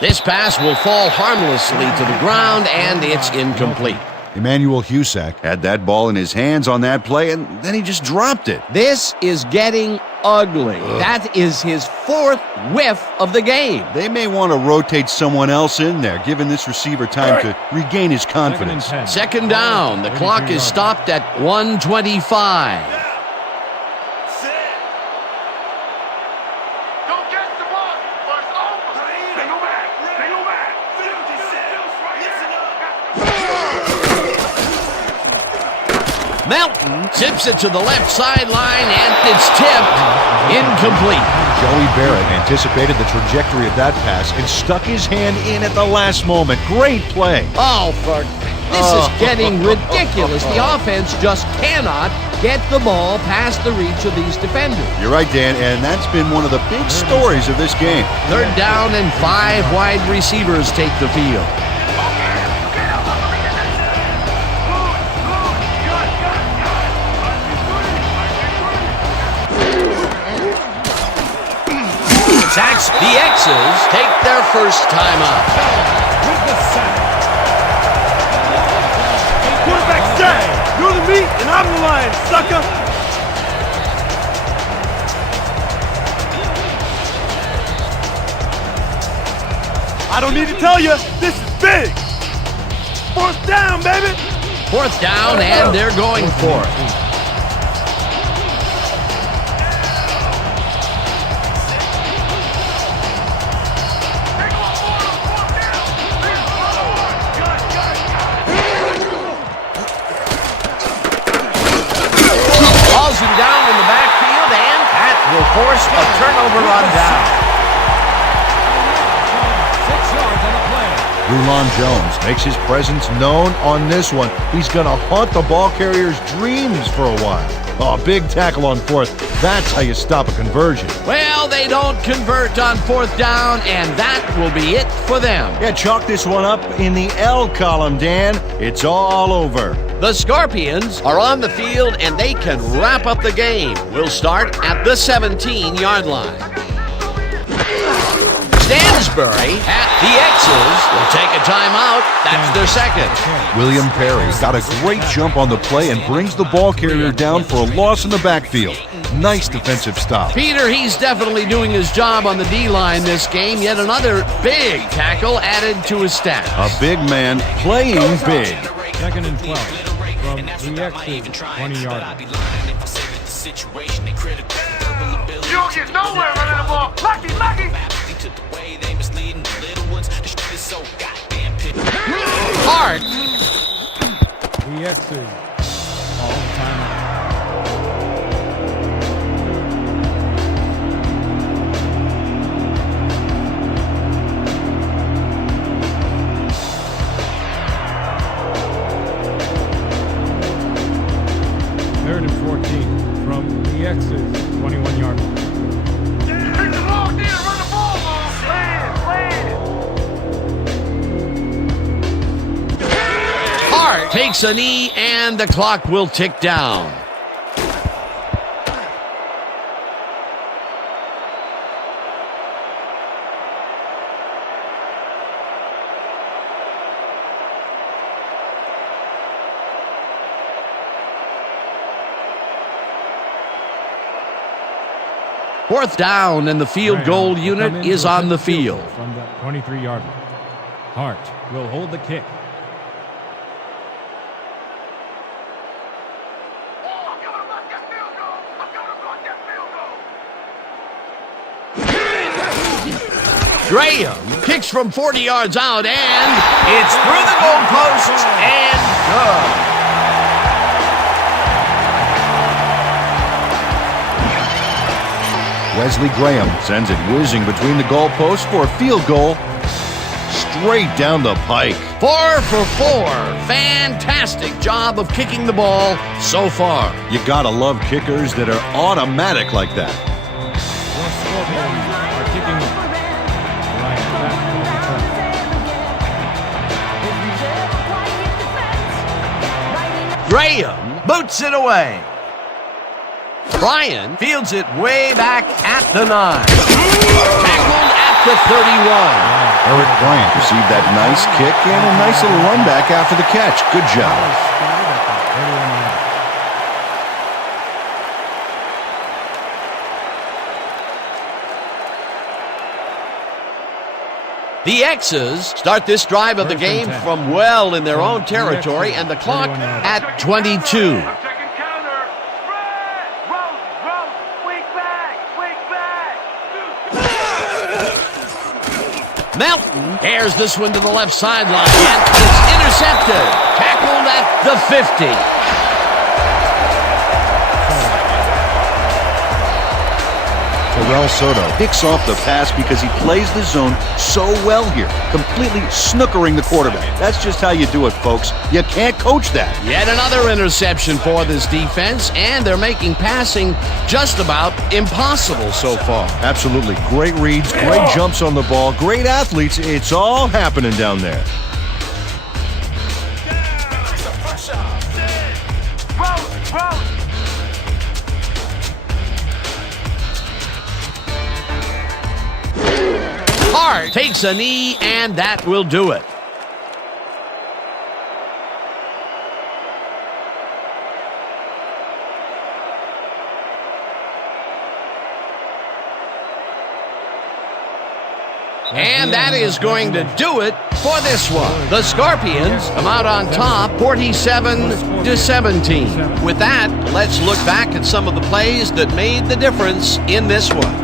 This pass will fall harmlessly to the ground, and it's incomplete. Emmanuel Husak had that ball in his hands on that play, and then he just dropped it. This is getting ugly. That is his fourth whiff of the game. They may want to rotate someone else in there, giving this receiver time to regain his confidence. Second down. The clock is stopped at 1:25. Don't catch the ball. Or it's over. Single back. Melton tips it to the left sideline, and it's tipped incomplete. Joey Barrett anticipated the trajectory of that pass and stuck his hand in at the last moment. Great play. Oh, this is getting ridiculous. The offense just cannot get the ball past the reach of these defenders. You're right, Dan, and that's been one of the big stories of this game. Third down and 5 wide receivers take the field. Sacks. The X's take their first time out. Quarterback sack. You're the meat and I'm the lion, sucker. I don't need to tell you, this is big. Fourth down, baby. Fourth down, and they're going for it. Hauls him down in the backfield, and that will force a turnover on down. 6 yards on the play. Rulon Jones makes his presence known on this one. He's going to haunt the ball carrier's dreams for a while. Oh, big tackle on fourth. That's how you stop a conversion. Well, they don't convert on fourth down, and that will be it for them. Yeah, chalk this one up in the L column, Dan. It's all over. The Scorpions are on the field, and they can wrap up the game. We'll start at the 17-yard line. Stansbury at the X's will take a timeout. That's their second. William Perry got a great jump on the play and brings the ball carrier down for a loss in the backfield. Nice defensive stop. Peter, he's definitely doing his job on the D-line this game. Yet another big tackle added to his stats. A big man playing big. Second and 12 from the X's 20-yard line. You don't get nowhere running the ball. Lucky. Hart. The X's all the time. Third and 14 from the X's 21-yard line. Take the ball, run the ball, man. Hart takes a knee, and the clock will tick down. Fourth down, and the field goal unit is on the field. From the 23-yard line. Hart will hold the kick. Graham kicks from 40 yards out, and it's through the goalposts and good. Wesley Graham sends it whizzing between the goalposts for a field goal straight down the pike. 4 for 4. Fantastic job of kicking the ball so far. You gotta love kickers that are automatic like that. The Scorpions are kicking it. Bryant back to the return. Graham boots it away. Bryant fields it way back at the 9. Tackled at the 31. Eric Bryant received that nice kick and a nice little run back after the catch. Good job. The X's start this drive of the game from well in their own territory, and the clock at 22. Second counter. Spread. Roll. Wing back. Melton airs this one to the left sideline, and it's intercepted. Tackled at the 50. Terrell Soto picks off the pass because he plays the zone so well here, completely snookering the quarterback. That's just how you do it, folks. You can't coach that. Yet another interception for this defense, and they're making passing just about impossible so far. Absolutely. Great reads, great jumps on the ball, great athletes. It's all happening down there. Roll. Hart takes a knee, and that will do it. And that is going to do it for this one. The Scorpions come out on top, 47-17. With that, let's look back at some of the plays that made the difference in this one.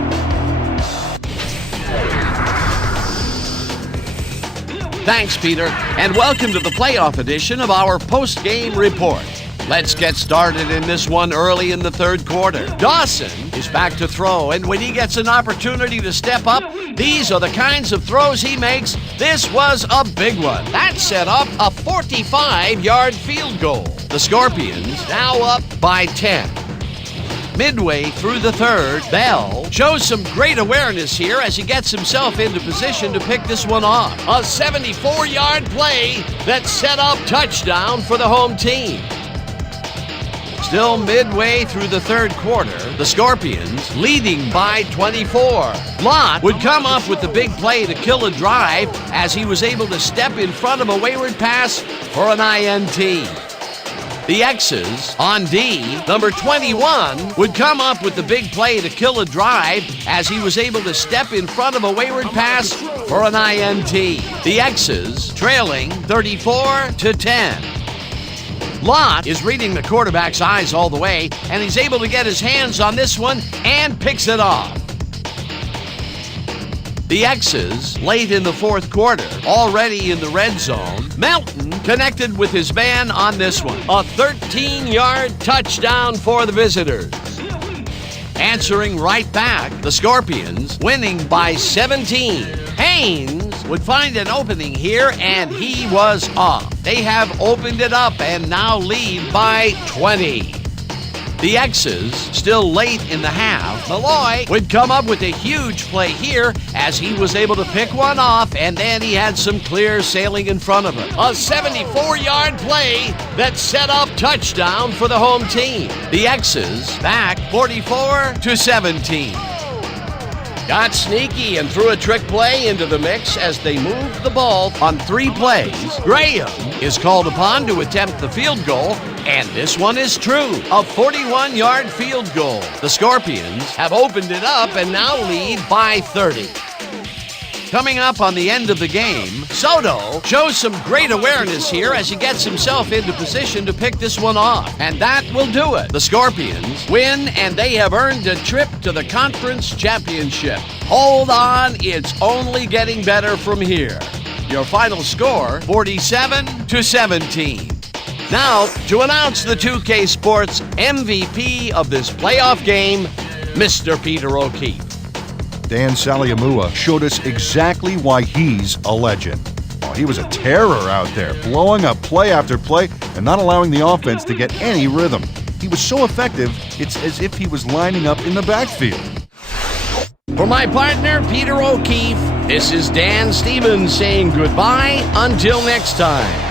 Thanks, Peter, and welcome to the playoff edition of our post-game report. Let's get started in this one early in the third quarter. Dawson is back to throw, and when he gets an opportunity to step up, these are the kinds of throws he makes. This was a big one. That set up a 45-yard field goal. The Scorpions now up by 10. Midway through the third, Bell shows some great awareness here as he gets himself into position to pick this one off. A 74-yard play that set up touchdown for the home team. Still midway through the third quarter, the Scorpions leading by 24. Lott would come up with the big play to kill a drive as he was able to step in front of a wayward pass for an INT. The X's on D, number 21, would come up with the big play to kill a drive as he was able to step in front of a wayward pass for an INT. The X's trailing 34-10. Lott is reading the quarterback's eyes all the way, and he's able to get his hands on this one and picks it off. The X's late in the fourth quarter, already in the red zone. Melton connected with his man on this one. A 13-yard touchdown for the visitors. Answering right back, the Scorpions winning by 17. Haynes would find an opening here, and he was off. They have opened it up and now lead by 20. The X's still late in the half. Malloy would come up with a huge play here as he was able to pick one off, and then he had some clear sailing in front of him. A 74-yard play that set up touchdown for the home team. The X's back 44-17. Got sneaky and threw a trick play into the mix as they moved the ball on 3 plays. Graham is called upon to attempt the field goal, And this one is true. A 41-yard field goal. The Scorpions have opened it up and now lead by 30. Coming up on the end of the game, Soto shows some great awareness here as he gets himself into position to pick this one off. And that will do it. The Scorpions win, and they have earned a trip to the conference championship. Hold on, it's only getting better from here. Your final score, 47-17. Now, to announce the 2K Sports MVP of this playoff game, Mr. Peter O'Keefe. Dan Saliamua showed us exactly why he's a legend. Oh, he was a terror out there, blowing up play after play and not allowing the offense to get any rhythm. He was so effective, it's as if he was lining up in the backfield. For my partner, Peter O'Keefe, this is Dan Stevens saying goodbye until next time.